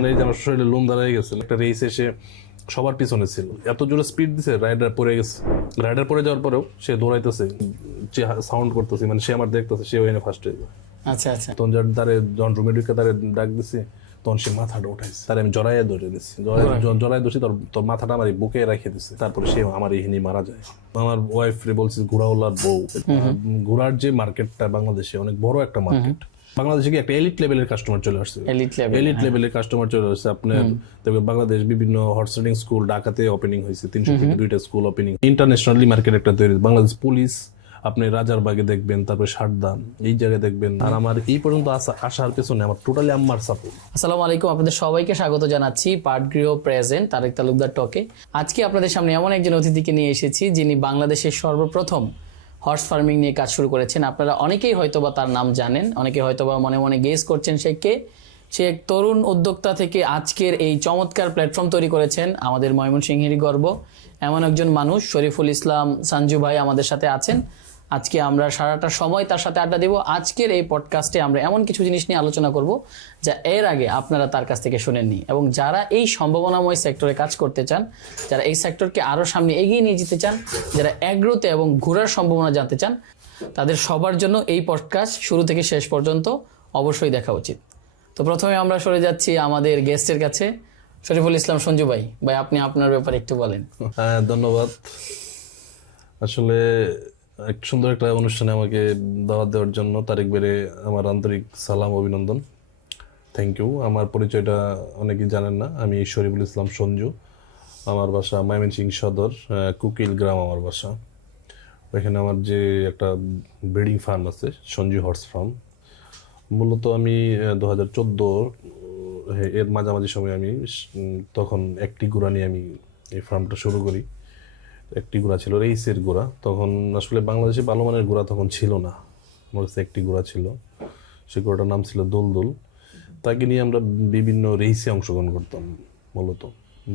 মানে এই যে আমার শরীরে লোম দাঁড়ায় গেছে। একটা রেস এসে সবার পিছনে ছিল, এত জোরে স্পিড দিছে, রাইডার পড়ে গেছে। রাইডার পড়ে যাওয়ার পরেও সে দৌড়াইতেছে, যে সাউন্ড করতেছে, মানে সে আমার দেখতেছে, সে ওখানে ফার্স্ট হয়ে যায়। আচ্ছা আচ্ছা। তখন তারে জন রোমেডিকে তারে ডাক দিছি, তখন সে মাথাটা উঠাইছে, তারে আমি জড়াইয়া ধরে দিছি, জড়াই ধরছি, তোর মাথাটা আমার বুকে রেখে দিছে। তারপরে সে আমার এইখানে মারা যায়। আমার ওয়াইফ রে বলছি ঘোড়াওয়ালার বউ, ঘোড়ার যে মার্কেটটা বাংলাদেশে অনেক বড় একটা মার্কেট। বাংলাদেশে কি একটা এলিট লেভেলের কাস্টমার চলে আসছে, এলিট লেভেলের কাস্টমার চলে আসছে। আপনার দেখবেন বাংলাদেশ বিভিন্ন হর্স রাইডিং স্কুল ঢাকাতে ওপেনিং হয়েছে, 300 থেকে 2টা স্কুল ওপেনিং। ইন্টারন্যাশনালি মার্কেট একটা তৈরি, বাংলাদেশ পুলিশ আপনি রাজারবাগে দেখবেন, তারপরে সারদান, এই জায়গায় দেখবেন। আর আমার এই পর্যন্ত আসার পেছনে আমার টোটালি আম্মার সাপোর্ট। আসসালামু আলাইকুম, আপনাদের সবাইকে স্বাগত জানাচ্ছি পাটগৃহ প্রেজেন্ট তারেক তালুকদার টকে। আজকে আপনাদের সামনে এমন একজন অতিথিকে নিয়ে এসেছি যিনি বাংলাদেশের সর্বপ্রথম হর্স ফার্মিং নিয়ে কাজ শুরু করেছেন। আপনারা অনেকেই হয়তোবা তার নাম জানেন, অনেকে হয়তোবা মনে মনে গেস করছেন সে কে। সে এক তরুণ উদ্যোক্তা থেকে আজকের এই চমৎকার প্ল্যাটফর্ম তৈরি করেছেন, আমাদের ময়মনসিংহেরই গর্ব। এমন একজন মানুষ শরীফুল ইসলাম সঞ্জু ভাই আমাদের সাথে আছেন। আজকে আমরা সারাটা সময় তার সাথে আড্ডা দেব। আজকের এই পডকাস্টে আমরা এমন কিছু জিনিস নিয়ে আলোচনা করব যা এর আগে আপনারা তার কাছ থেকে শুনেননি, এবং যারা এই সম্ভাবনাময় সেক্টরে কাজ করতে চান, যারা এই সেক্টরকে আরো সামনে এগিয়ে নিয়ে যেতে চান, যারা এগ্রোতে এবং ঘোরার সম্ভাবনা জানতে চান, তাদের সবার জন্য এই পডকাস্ট শুরু থেকে শেষ পর্যন্ত অবশ্যই দেখা উচিত। তো প্রথমে আমরা সরে যাচ্ছি আমাদের গেস্টের কাছে, শরীফুল ইসলাম সঞ্জু ভাই। ভাই, আপনি আপনার ব্যাপারে একটু বলেন। হ্যাঁ, ধন্যবাদ। আসলে এক সুন্দর একটা অনুষ্ঠানে আমাকে দাওয়াত দেওয়ার জন্য তারেক বেরে আমার আন্তরিক সালাম, অভিনন্দন, থ্যাংক ইউ। আমার পরিচয়টা অনেকেই জানেন না, আমি শরীফুল ইসলাম সঞ্জু। আমার বাসা ময়মনসিংহ সদর, কুকিল গ্রাম আমার বাসা। ওইখানে আমার যে একটা ব্রিডিং ফার্ম আছে, সঞ্জু হর্স ফার্ম। মূলত আমি 2014 এর মাঝামাঝি সময় আমি তখন একটি গুড়া নিয়ে আমি এই ফার্মটা শুরু করি। একটি গুড়া ছিল, রেইসের গুড়া। তখন আসলে বাংলাদেশে ভালো মানের গুড়া তখন ছিল না, আমার কাছে একটি গুড়া ছিল। সেই গুড়াটার নাম ছিল দুলদুল। তাকে নিয়ে আমরা বিভিন্ন রেইসে অংশগ্রহণ করতাম, মূলত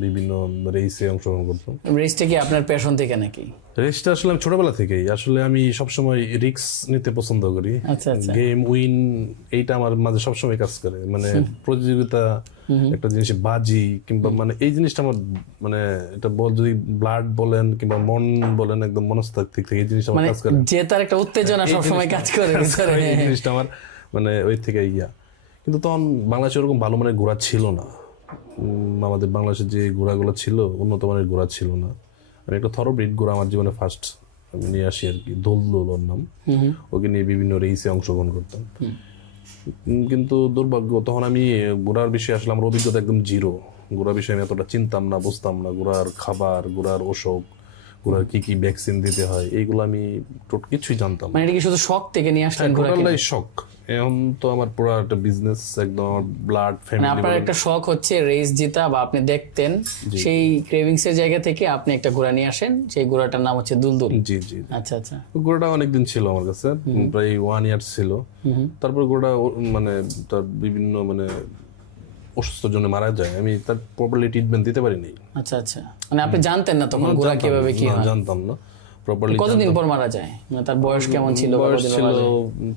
বিভিন্ন রেইসে অংশগ্রহণ করতাম। রেসটা কি আপনার প্যাশন থেকে নাকি? রেসটা আসলে আমি ছোটবেলা থেকেই, আসলে আমি সবসময় রিস্ক নিতে পছন্দ করি। আচ্ছা আচ্ছা। গেম উইন, এইটা আমার মাঝে সবসময় কাজ করে। মানে প্রতিযোগিতা, একটা জিনিসে বাজি, কিংবা মানে এই জিনিসটা আমার, মানে এটা যদি ব্লাড বলেন কিংবা মন বলেন, একদম মনস্তাত্ত্বিক থেকে এই জিনিসটা আমার কাজ করে। যে তার একটা উত্তেজনা সবসময় কাজ করে এই জিনিসটা আমার মানে ওই থেকে ইয়া। কিন্তু তখন বাংলাদেশে ওরকম ভালো মানের ঘোড়া ছিল না। আমাদের বাংলাদেশে যে ঘোড়াগুলো ছিল, উন্নত মানের ঘোড়া ছিল না। আমি একটা থরোব্রিড ঘোড়া আমার জীবনে ফার্স্ট আমি নিয়ে আসি আর কি, দুলদুল ওর নাম। ওকে নিয়ে বিভিন্ন রেইসে অংশগ্রহণ করতাম। কিন্তু দুর্ভাগ্য, তখন আমি ঘোড়ার বিষয়ে আসলে আমার অভিজ্ঞতা একদম জিরো। ঘোড়ার বিষয়ে আমি এতটা চিনতাম না, বুঝতাম না। ঘোড়ার খাবার, ঘোড়ার অসুখ, ঘোড়ার কি কি ভ্যাকসিন দিতে হয়, এইগুলো আমি কিছুই জানতাম না। মানে এটা কি শুধু শখ থেকে নিয়ে আসলেন? টোটালটাই শখ। এখন তো আমার পুরো একটা বিজনেস, একদম আমার ব্লাড ফ্যামিলি। আপনার একটা শখ হচ্ছে রেস জিতা, বা আপনি দেখতেন, সেই ক্রেভিংস এর জায়গা থেকে আপনি একটা ঘোড়া নিয়ে আসেন, সেই ঘোড়াটার নাম হচ্ছে দুলদুল। জি জি। আচ্ছা আচ্ছা। ঘোড়াটা অনেকদিন ছিল আমার কাছে, প্রায় 1 ইয়ার ছিল। তারপর ঘোড়া মানে তার বিভিন্ন মানে অসুস্থর জন্য মারা যায়। আমি তার প্রপারলি ট্রিটমেন্ট দিতে পারিনি। আচ্ছা আচ্ছা। মানে আপনি জানতেন না তখন ঘোড়া কিভাবে কি হয়? জানতাম না প্রপারলি। কতদিন পর মারা যায়? মানে তার বয়স কেমন ছিল? বয়স ছিল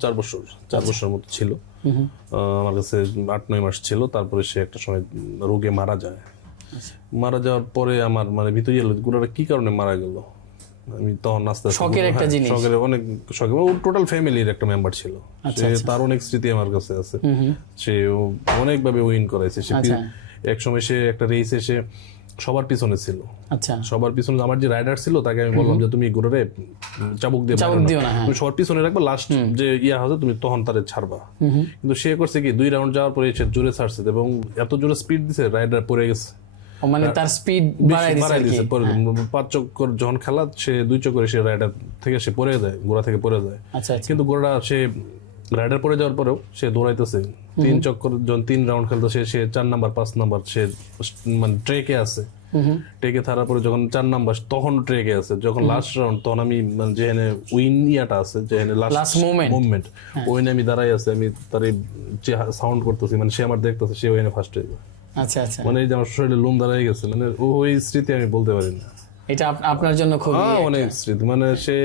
4 বছর, 4 বছর মতো ছিল। আমার কাছে 8-9 মাস ছিল। তারপরে সে একটা সময় রোগে মারা যায়। মারা যাওয়ার পরে আমার মানে ভিতরে ঘোড়াটা কি কারণে মারা গেল, আমি তখন আস্তে আস্তে শখের একটা জিনিস, শখের অনেক শখের, ও টোটাল ফ্যামিলির একটা মেম্বার ছিল। তার অনেক স্মৃতি আমার কাছে আছে। সে অনেকভাবে উইন করাইছে। সে এক সময় সে একটা রেস এসে সবার পিছনে ছিল। আচ্ছা। সবার পিছনে আমার যে রাইডার ছিল তাকে আমি বললাম যে তুমি ঘোড়ারে চাবুক দিও না, তুমি সবার পিছনে রাখবা, লাস্ট যে ইয়া হবে তুমি তখন তারে ছাড়বা। কিন্তু সে করছে কি, 2 রাউন্ড যাওয়ার পরে সে জোরে ছাড়ছে, এবং এত জোরে স্পিড দিছে রাইডার পড়ে গেছে। মানে তার স্পিড বাড়াই দিয়েছে। 5 চক্কর যখন খেলা, সে 2 চক্করে সে রাইডার থেকে সে পড়ে যায়, ঘোড়া থেকে পড়ে যায়। আচ্ছা। কিন্তু ঘোড়া সে রাইডার পড়ে যাওয়ার পরেও সে দৌড়াইতেছে। 3 চক্কর যখন 3 রাউন্ড খেলতেছে, সে 4 নাম্বার 5 নাম্বার সে মানে ট্রেকে আছে। ট্রেকে থাকার পরে যখন 4 নাম্বার, তখন ট্রেকে আছে। যখন লাস্ট রাউন্ড, তখন আমি যেখানে উইন ইয়াটা আছে, যেখানে লাস্ট মুভমেন্ট, ওইখানে আমি দাঁড়াই আছে। আমি তার যে সাউন্ড করতেছি, মানে সে আমার দেখতেছে, সে ওইখানে ফার্স্ট হয়ে যায়। আচ্ছা আচ্ছা। মানে এই যে আমার শরীরে লোম দাঁড়ায় গেছে, মানে ওই স্মৃতি আমি বলতে পারি না। এটা আপনার জন্য খুবই অনেক স্মৃতি। মানে সে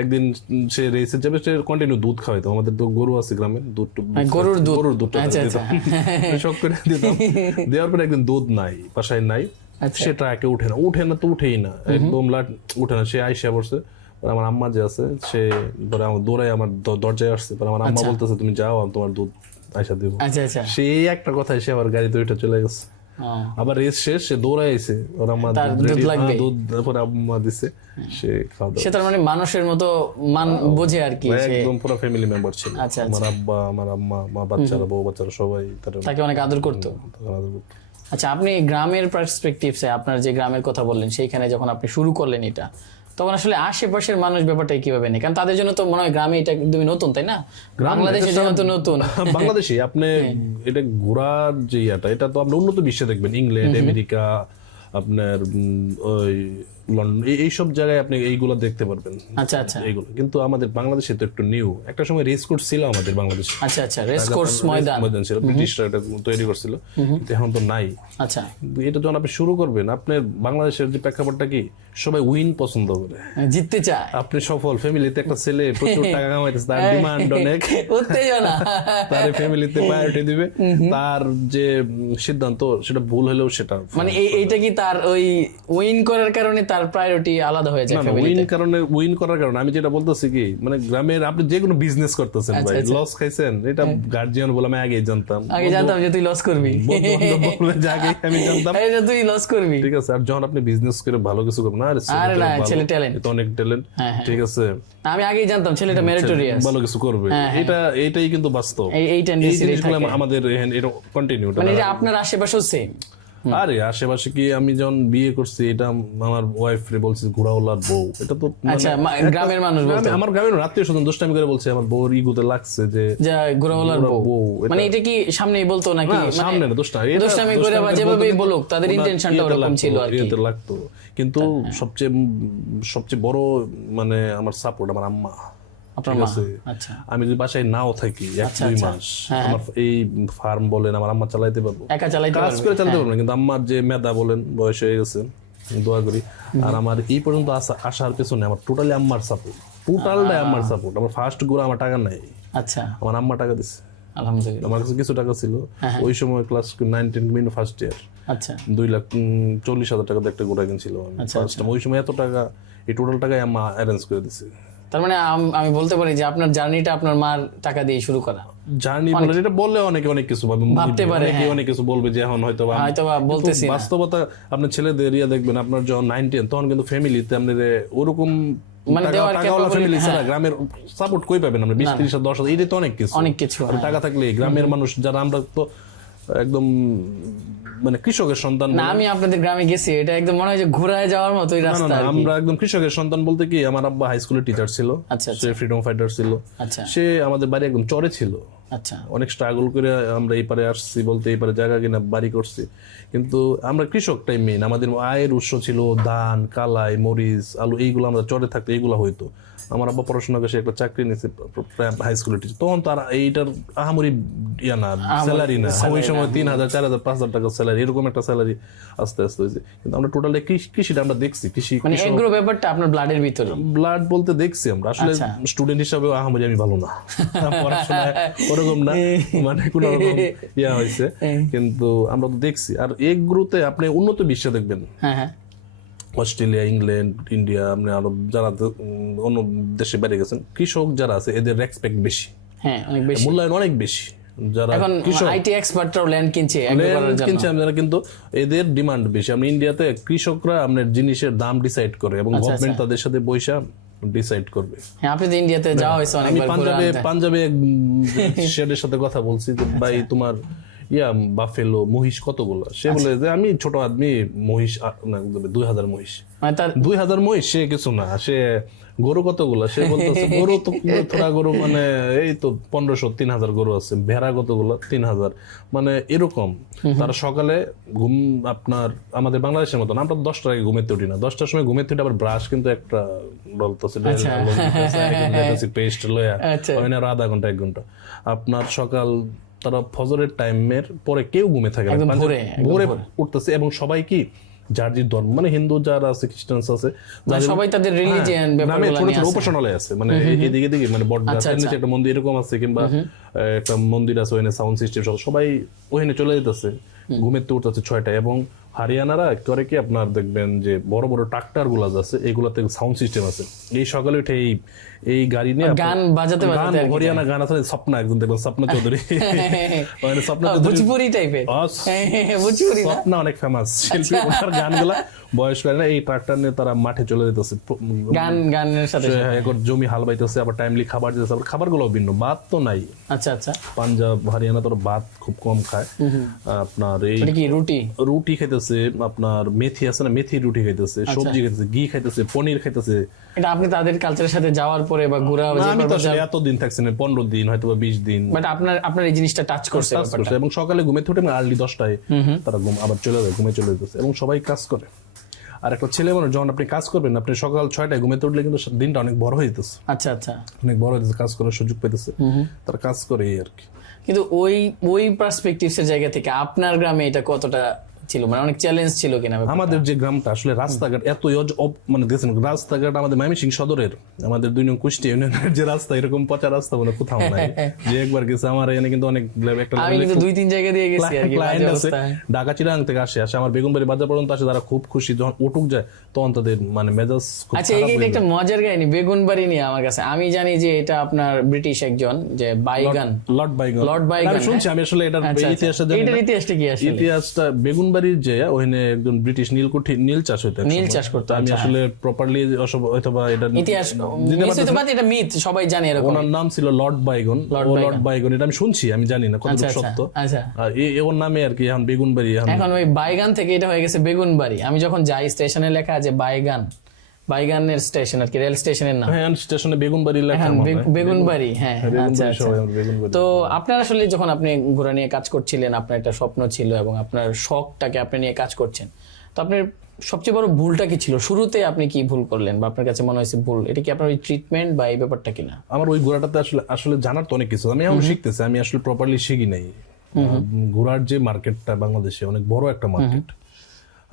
একদিন সে রেসে যাবে, সে কন্টিনিউ দুধ খাওয়াইতো। আমাদের তো গরু আছে গ্রামে, গরুর দুধ। গরুর দুধটা আচ্ছা, দিতাম। শখ করে দিতাম। দেওয়ার পরে একদিন দুধ নাই, বাসায় নাই, সে ট্রাকে উঠে না তো উঠেই না, একদম উঠে না। সে আইসা পড়ছে, আমার আম্মা যে আছে সে পরে আমার দৌড়ায় আমার দরজায় আসছে, পরে আমার আম্মা বলতেছে তুমি যাও, আমি তোমার দুধ আইসা দিব। আচ্ছা আচ্ছা। সেই একটা কথা, সে আবার গাড়িতে উঠে চলে গেছে। আবার রেস শেষ, সে দৌড়ায় আইছে, ওর আম্মা দুধ পরে আম্মা দিছে, সে খাওয়া দাওয়া। সে তার মানে মানুষের মতো বোঝে আর কি, একদম পুরো ফ্যামিলি মেম্বার ছিল। আচ্ছা, আমার আব্বা, আমার আম্মা, আমার বাচ্চারা, বউ বাচ্চারা সবাই তাকে অনেক আদর করতো। আচ্ছা, আপনি গ্রামের পার্সপেক্টিভসে আপনার যে গ্রামের কথা বললেন, সেইখানে যখন আপনি শুরু করলেন এটা, তখন আসলে আশেপাশের মানুষ ব্যাপারটা কিভাবে নেই? কারণ তাদের জন্য তো মনে হয় গ্রামে এটা একদমই নতুন, তাই না? বাংলাদেশের জন্য তো নতুন। বাংলাদেশে আপনি এটা ঘোরার যে ইয়াটা, এটা তো আপনি উন্নত বিশ্বে দেখবেন, ইংল্যান্ড, আমেরিকা, আপনার ওই লন্ডন, এইসব জায়গায় আপনি এইগুলো দেখতে পারবেন। আচ্ছা আচ্ছা। এইগুলো কিন্তু আমাদের বাংলাদেশে তো একটু নিউ। একটা সময় রেস কোর্স ছিল আমাদের বাংলাদেশে। আচ্ছা আচ্ছা, রেস কোর্স ময়দান ছিল, ব্রিটিশরা এটা তৈরি করছিল, কিন্তু এখন তো নাই। আচ্ছা, এটা যখন আপনি শুরু করবেন, আপনার বাংলাদেশের যে প্রেক্ষাপটটা কি, সবাই উইন পছন্দ করে, জিততে চায়। আপনি সফল ফ্যামিলিতে একটা ছেলে প্রচুর টাকা কামাইতেছে, তার ডিমান্ড অনেক, উত্তেজনা, তার ফ্যামিলিতে প্রায়োরিটি দিবে, তার যে সিদ্ধান্ত সেটা ভুল হলেও সেটা মানে এইটা কি তার ওই উইন করার কারণে তার প্রায়োরিটি আলাদা হয়ে যায় ফ্যামিলিতে? উইন করার কারণে আমি যেটা বলতেছি কি, মানে গ্রামের আপনি যে কোনো বিজনেস করতেছেন ভাই, লস খাইছেন, এটা গার্জিয়ান বলে আমি আগেই জানতাম যে তুই লস করবি, আমি জানতাম তুই লস করবি, ঠিক আছে। আর যখন আপনি বিজনেস করে ভালো কিছু করবেন, আরে না, ছেলে ট্যালেন্ট, অনেক ট্যালেন্ট, ঠিক আছে, আমি আগেই জানতাম ছেলেটা মেরিটোরিয়াস, ভালো কিছু করবে, এটাই কিন্তু বাস্তব। এই টেন্ডেন্সি আমাদের এটা কন্টিনিউ, মানে এটা আপনার আশেপাশেও সেম। আরে আশেপাশে কি, আমি যখন বিয়ে করছি, এটা আমার ওয়াইফ রে বলছি ঘোড়াওয়ালার বউ, এটা তো আচ্ছা গ্রামের মানুষ বলতো, আমার গ্রামের আত্মীয় স্বজন দুষ্টামি করে বলছে, আমার বউর ইগোতে লাগছে যে ঘোড়াওয়ালার বউ, মানে এটা কি সামনেই বলতো নাকি? সামনে না, দুষ্টামি করে বা যেভাবেই বলুক, তাদের ইন্টেনশনটা ওরকম ছিল আর কি, লাগতো। কিন্তু সবচেয়ে বড় মানে আমার সাপোর্ট আমার আম্মা। আমি যদি বাসায় নাও থাকি 1-2 মাস, আমার এই ফার্ম বলেন আমার আম্মা চালাইতে পারবো, কাজ করে চালাতে পারবো না, কিন্তু আম্মার যে মেধা বলেন, বয়স হয়ে গেছে, দোয়া করি। আর আমার এই পর্যন্ত আসার পেছনে আমার টোটালি আম্মার সাপোর্ট, টোটালটাই আম্মার সাপোর্ট। আমার ফার্স্ট গুলো আমার টাকা নাই, আচ্ছা আমার আম্মা টাকা দিছে, আলহামদুলিল্লাহ। আমার কাছে কিছু টাকা ছিল ওই সময়, ক্লাস 9-10 ফার্স্ট ইয়ার, আচ্ছা 2,40,000 টাকা একটা গোড়া কিনছিল ওই সময়। এত টাকা, এই টোটাল টাকায় আম্মা অ্যারেঞ্জ করে দিছে। তার মানে আমি বলতে পারি যে আপনার জার্নিটা আপনার মার টাকা দিয়ে শুরু করা। জার্নি বলে এটা বললে অনেকে অনেক কিছু ভাবতে পারে, অনেক কিছু বলবে যে এখন হয়তো বলতেছি, বাস্তবতা আপনার ছেলেদের ইয়া দেখবেন, আপনার যখন 9-10 তখন কিন্তু ফ্যামিলিতে আপনি ওরকম ফ্যামিলি ছাড়া গ্রামের সাপোর্ট কই পাবেন আপনি? 20-30,000 10,000, এটা তো অনেক কিছু। টাকা থাকলে গ্রামের মানুষ যারা, আমরা তো একদম মানে কৃষকের সন্তান না। আমি আপনাদের গ্রামে গেছি, এটা একদম মনে হয় যে ঘোরায় যাওয়ার মতো রাস্তা। আমরা একদম কৃষকের সন্তান বলতে কি, আমার আব্বা হাই স্কুলের টিচার ছিল, সে ফ্রিডম ফাইটার ছিল, সে আমাদের বাড়ি একদম চরে ছিল। আচ্ছা, অনেক স্ট্রাগল করে আমরা এই পারে আসছি, বলতে এই পারে জায়গা কিনা বাড়ি করছি, কিন্তু আমরা কৃষকটাই মেইন। আমাদের আয়ের উৎস ছিল ধান, কালাই, মরিচ, আলু, এইগুলো আমরা চরে থাকতে এইগুলো হইতো। আমার আব্বা পড়াশোনা করে একটা চাকরি নিয়েছে হাই স্কুলের টিচার, তখন তার এইটার আহামরি ইয়া না, স্যালারি না, ওই সময় 3,000, 4,000, 5,000 টাকা স্যালারি, এরকম একটা স্যালারি আস্তে আস্তে হয়েছে। কিন্তু আমরা টোটালি কৃষিটা আমরা দেখছি, মানে এগ্রো ব্যাপারটা আপনার ব্লাডের ভিতরে, ব্লাড বলতে দেখছি আমরা। আসলে স্টুডেন্ট হিসাবে আহামরি আমি ভালো না, পড়াশোনা ওরকম না, মানে কোন রকম ইয়া হয়েছে, কিন্তু আমরা তো দেখছি। আর এগ্রোতে আপনি উন্নত বিশ্বে দেখবেন, অস্ট্রেলিয়া, ইংল্যান্ড, ইন্ডিয়া, আপনি আরো যারা অন্য দেশে বেড়ে গেছেন, কৃষক যারা আছে এদের রেসপেক্ট বেশি, মূল্যায়ন অনেক বেশি। যারা আইটি এক্সপার্টরাও ল্যান্ড কিনছে, কিন্তু এদের ডিমান্ড বেশি। আপনি ইন্ডিয়াতে কৃষকরা আপনার জিনিসের দাম ডিসাইড করে এবং গভর্নমেন্ট তাদের সাথে বৈশা ডিসাইড করবে। আপনি তো ইন্ডিয়াতে যাওয়া হয়েছে অনেকবার। পাঞ্জাবে শেডের সাথে কথা বলছি যে ভাই তোমার বাফেলো মহিষ কতগুলো? সে বলে যে আমি ছোট আদমি, মহিষ 2,000 মহিষ। 2,000 মহিষ সে কিছু না, সে গরু কতগুলো? সে বলতেছে গরু তো থোড়া গরু, মানে এই তো 1,500-3,000 গরু আছে। ভেড়া কতগুলো? 3,000। মানে এরকম। তারা সকালে ঘুম, আপনার আমাদের বাংলাদেশের মতন আমরা 10টার আগে ঘুমেতে উঠি না, 10টার সময় ঘুমেতে উঠে আবার ব্রাশ কিন্তু একটা বলতেছে পেস্ট লয়া হয় না, আধা ঘন্টা 1 ঘন্টা। আপনার সকাল তারা ফজরের টাইমের পরে কেউ ঘুমে থাকে না, ভোরে উঠতেছে। এবং সবাই কি যার যে ধর্ম, মানে হিন্দু যারা আছে, খ্রিস্টান আছে, সবাই তাদের রিলিজিয়ান গ্রামে ব্যাপারগুলো ছোট নিয়ে ছোট আছে। উপাসনালয় আছে, মানে এদিকে দিকে মানে বট গাছের নিচে একটা মন্দির এরকম আছে, কিংবা একটা মন্দির আছে, ওখানে সাউন্ড সিস্টেম সবাই ওখানে চলে যেতেছে, ঘুমের তো উঠতেছে 6টায়। এবং হারিয়ানারা করে কি, আপনার দেখবেন যে বড় বড় ট্রাক্টর গুলা আছে, এগুলাতে সাউন্ড সিস্টেম আছে। এই সকালে উঠে এই গাড়ি নিয়ে গান বাজাতে বাজাতে আর কি হরিয়ানা গান আছে, স্বপ্না একজন দেখবেন, স্বপ্না চৌধুরী, মানে স্বপ্না চৌধুরী ভোজপুরি টাইপের, ভোজপুরি না? স্বপ্না অনেক ফেমাস শিল্পী, ওনার গানগুলা বয়স্ক এই ট্রাক্টর নিয়ে তারা মাঠে চলে যেতেছে, গানের সাথে এখন জমি হাল বাইতেছে, আবার টাইমলি খাবার দিতেছে, আবার খাবারগুলো ভিন্ন, ভাত তো নাই। আচ্ছা আচ্ছা, পাঞ্জাব হরিয়ানা তো ভাত খুব কম খায়। আপনার এই এটা কি রুটি খাইতেছে, আপনার মেথি আছে না, মেথি রুটি খাইতেছে, সবজি খাইতেছে, ঘি খাইতেছে, পনির খাইতেছে। এটা আপনি তাদের কালচারের সাথে যাওয়ার পরে বা ঘোরা, আমি তো আসলে এতদিন থাকছি না, 15 দিন হয়তো বা 20 দিন, বাট আপনার এই জিনিসটা টাচ করছে ব্যাপারটা। এবং সকালে ঘুমে উঠে আর্লি 10টায় তারা আবার চলে যায়, ঘুমে চলে যেতেছে, এবং সবাই কাজ করে। আর একটা ছেলে মানুষ যখন আপনি কাজ করবেন, আপনি সকাল 6টায় ঘুমে উঠলে কিন্তু দিনটা অনেক বড় হয়ে যেতেছে, আচ্ছা আচ্ছা, অনেক বড় হয়ে যেতেছে, কাজ করার সুযোগ পেতেছে, তারা কাজ করে এই আর কি। কিন্তু ওই পার্সপেক্টিভস এর জায়গা থেকে আপনার গ্রামে এটা কতটা ছিল, মানে অনেক চ্যালেঞ্জ ছিল কিনা ব্যাপারটা? আমাদের যে গ্রামটা আসলে রাস্তাঘাট এত মানে দেখছেন, রাস্তাঘাট আমাদের ময়মনসিংহ সদরের, আমাদের 2 নং কুষ্টিয়া ইউনিয়নের যে রাস্তা, এরকম পচা রাস্তা মানে কোথাও নাই। যে একবার গেছে আমার এখানে কিন্তু অনেক একটা আমি কিন্তু 2-3 জায়গা দিয়ে গেছি আর কি, ক্লায়েন্ট আছে ঢাকা চিরাং থেকে আসে আমার বেগুনবাড়ি বাজার পর্যন্ত আসে, তারা খুব খুশি, যখন উঠুক যায় তখন তাদের মানে মেজাজ খুব আচ্ছা, এইটা একটা মজার কাহিনী বেগুনবাড়ি নিয়ে আমার কাছে। আমি জানি যে এটা আপনার ব্রিটিশ একজন, যে বাইগান, লর্ড বাইগন আমি শুনছি, আমি আসলে এটার ইতিহাসটা জানি না। ইতিহাসটা কি আসলে? ইতিহাসটা বেগুনবাড়ির যে ওখানে একজন ব্রিটিশ নীল চাষ হইতো, নীল চাষ করতো। আমি আসলে প্রপারলি অথবা এটা ইতিহাস এটা মিথ, সবাই জানে এরকম। ওনার নাম ছিল লর্ড বাইগন, এটা আমি শুনছি, আমি জানি না কতটুকু সত্য। আচ্ছা, ওর নামে আর কি এখন বেগুনবাড়ি, এখন ওই বাইগান থেকে এটা হয়ে গেছে বেগুনবাড়ি। আমি যখন যাই স্টেশনে লেখা আছে বাইগানের স্টেশন আর কি, রেল স্টেশনের নাম। হ্যাঁ, স্টেশনে বেগুনবাড়ি লেখা, বেগুনবাড়ি। হ্যাঁ, আচ্ছা আচ্ছা। তো আপনার আসলে যখন আপনি ঘোড়া নিয়ে কাজ করছিলেন, আপনার একটা স্বপ্ন ছিল এবং আপনার শখটাকে আপনি নিয়ে কাজ করছেন, তো আপনার সবচেয়ে বড় ভুলটা কি ছিল? শুরুতে আপনি কি ভুল করলেন বা আপনার কাছে মনে হয়েছে ভুল, এটা কি আপনার ওই ট্রিটমেন্ট বা এই ব্যাপারটা কিনা? আমার ওই ঘোড়াটাতে আসলে জানার তো অনেক কিছু, আমি এখন শিখতেছি, আমি আসলে প্রপারলি শিখি নাই। ঘোড়ার যে মার্কেটটা বাংলাদেশে অনেক বড় একটা মার্কেট,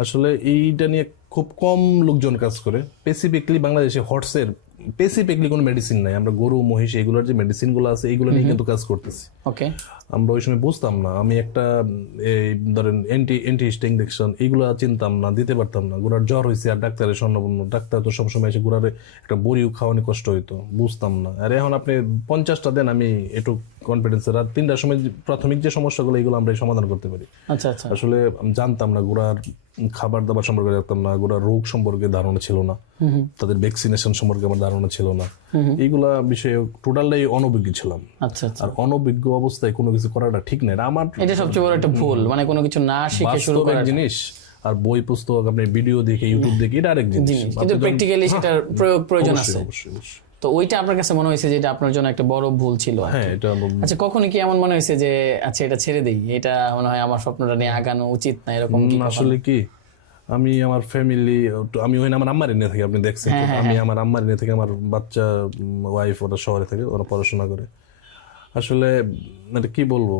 আসলে এইটা নিয়ে খুব কম লোকজন কাজ করে। স্পেসিফিকলি বাংলাদেশে হর্সের স্পেসিফিকলি কোনো মেডিসিন নাই, আমরা গরু মহিষ এগুলোর যে মেডিসিন গুলো আছে এইগুলো নিয়ে কিন্তু কাজ করতেছি। ওকে, আমরা ওই সময় বুঝতাম না, আমি একটা এই ধরেন অ্যান্টি ইনজেকশন এইগুলো চিনতাম না, দিতে পারতাম না। গোড়ার জ্বর হয়েছে আর ডাক্তারের স্বর্ণপন্ন, ডাক্তার তো সবসময় এসে গোড়ারে একটা বড়িও খাওয়ানি কষ্ট হইতো, বুঝতাম না। আর এখন আপনি 50টা দেন, আমি একটু কনফিডেন্সে রাত 3টার সময় প্রাথমিক যে সমস্যাগুলো এগুলো আমরা সমাধান করতে পারি। আচ্ছা আচ্ছা। আসলে জানতাম না, গোড়ার খাবার দাবার সম্পর্কে জানতাম না, গোড়ার রোগ সম্পর্কে ধারণা ছিল না, তাদের ভ্যাকসিনেশন সম্পর্কে আমার ধারণা ছিল না, এইগুলা বিষয়ে টোটালটাই অনভিজ্ঞ ছিলাম। আচ্ছা আচ্ছা। আর অনভিজ্ঞ অবস্থায় কোনো কিছু করাটা ঠিক না, আমার এটা সবচেয়ে বড় একটা ভুল, মানে কোনো কিছু না শিখে শুরু করা জিনিস। আর বই পুস্তক আপনি ভিডিও দেখে ইউটিউব দেখে এটা আরেক জিনিস, কিন্তু প্র্যাকটিক্যালি সেটার প্রয়োজন আছে। অবশ্যই অবশ্যই। তো ওইটা আপনার কাছে মনে হয়েছে যে এটা আপনার জন্য একটা বড় ভুল ছিল? হ্যাঁ, এটা আচ্ছা, কখনো কি এমন মনে হয়েছে যে আচ্ছা এটা ছেড়ে দেই, এটা মনে হয় আমার স্বপ্নটা নিয়ে আগানো উচিত না, এরকম কি? আসলে কি, আমি আমার ফ্যামিলি, আমি ওখানে আমার আম্মার এনে থাকি, আপনি দেখছেন তো, আমি আমার আম্মার এনে থেকে, আমার বাচ্চা ওয়াইফ ওরা শহরে থাকে, ওরা পড়াশোনা করে। আসলে মানে কি বলবো,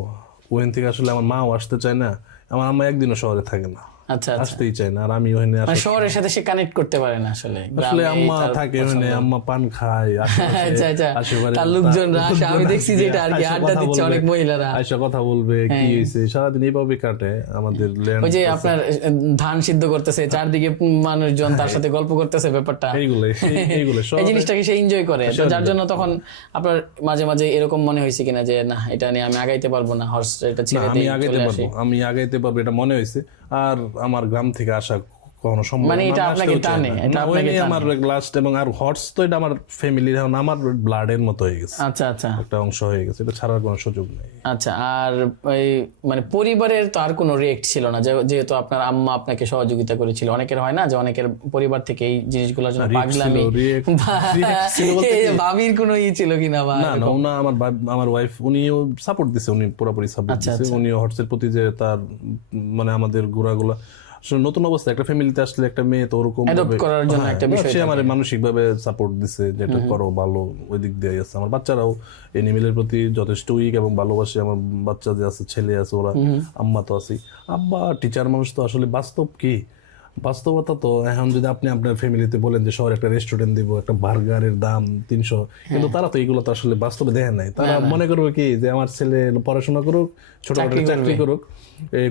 ওখান থেকে আসলে আমার মাও আসতে চায় না, আমার আম্মা একদিনও শহরে থাকে না, আচ্ছা, আসতেই চায় না। আর আমি ওখানে শহরের সাথে সে কানেক্ট করতে পারে না আসলে। আসলে আম্মা থাকে ওখানে, আম্মা পান খায়, আচ্ছা আচ্ছা, তার লোকজনরা আসে, আমি দেখছি যে এটা আর কি আড্ডা দিচ্ছে অনেক মহিলারা, আয়সা কথা বলবে কি হয়েছে, সারাদিন এইভাবে কাটে আমাদের ল্যান্ড। ওই যে আপনার ধান সিদ্ধ করতেছে, চারদিকে মানুষজন তার সাথে গল্প করতেছে, ব্যাপারটা এইগুলো এই জিনিসটাকে সে এনজয় করে। তো যার জন্য তখন আপনার মাঝে মাঝে এরকম মনে হয়েছে কিনা যে না, এটা নিয়ে আমি আগাইতে পারবো না, হর্স এটা ছেড়ে দেই, আমি আগাইতে পারবো এটা মনে হয়েছে। আর আমার গ্রাম থেকে আসা কখনো সম্ভব, মানে এটা আপনাকে টানে, এটা আপনাকে টানে আমার লাস্ট। এবং আর হর্স তো এটা আমার ফ্যামিলি, এখন আমার ব্লাডের মতো হয়ে গেছে, আচ্ছা আচ্ছা, একটা অংশ হয়ে গেছে, এটা ছাড়ার কোনো সুযোগ নেই। আচ্ছা, আর ওই মানে পরিবারের তো আর কোনো রিয়েক্ট ছিল না, যেহেতু আপনার আম্মা আপনাকে সহযোগিতা করেছিল? অনেকের হয় না যে অনেকের পরিবার থেকে এই জিনিসগুলোর জন্য পাগলামি, ভাবির কোনো ই ছিল কিনা? না না, ওনা আমার ওয়াইফ উনিও সাপোর্ট দিছে, উনি পুরোপুরি সাপোর্ট দিছে। উনিও হর্সের প্রতি যে তার মানে আমাদের গোড়াগুলা আসলে নতুন অবস্থা, একটা ফ্যামিলিতে আসলে একটা মেয়ে তো ওরকম করার জন্য একটা বিষয়, সে আমার মানসিক ভাবে সাপোর্ট দিছে, যেটা করো ভালো, ওই দিক দিয়ে আছে। আমার বাচ্চারাও এনিমেলের প্রতি যথেষ্ট উইক এবং ভালোবাসে। আমার বাচ্চা যে আছে, ছেলে আছে, ওরা, আম্মা তো আছে, আব্বা টিচার মানুষ, তো আসলে বাস্তব কি বাস্তবতা তো এখন যদি আপনি আপনার ফ্যামিলিতে বলেন যে শহরে একটা রেস্টুরেন্ট দিব, একটা বার্গারের দাম 300, কিন্তু তারা তো এগুলো তো আসলে বাস্তবে দেখেন নাই। তারা মনে করবে কি যে আমার ছেলে পড়াশোনা করুক, ছোটখাটো চাকরি করুক,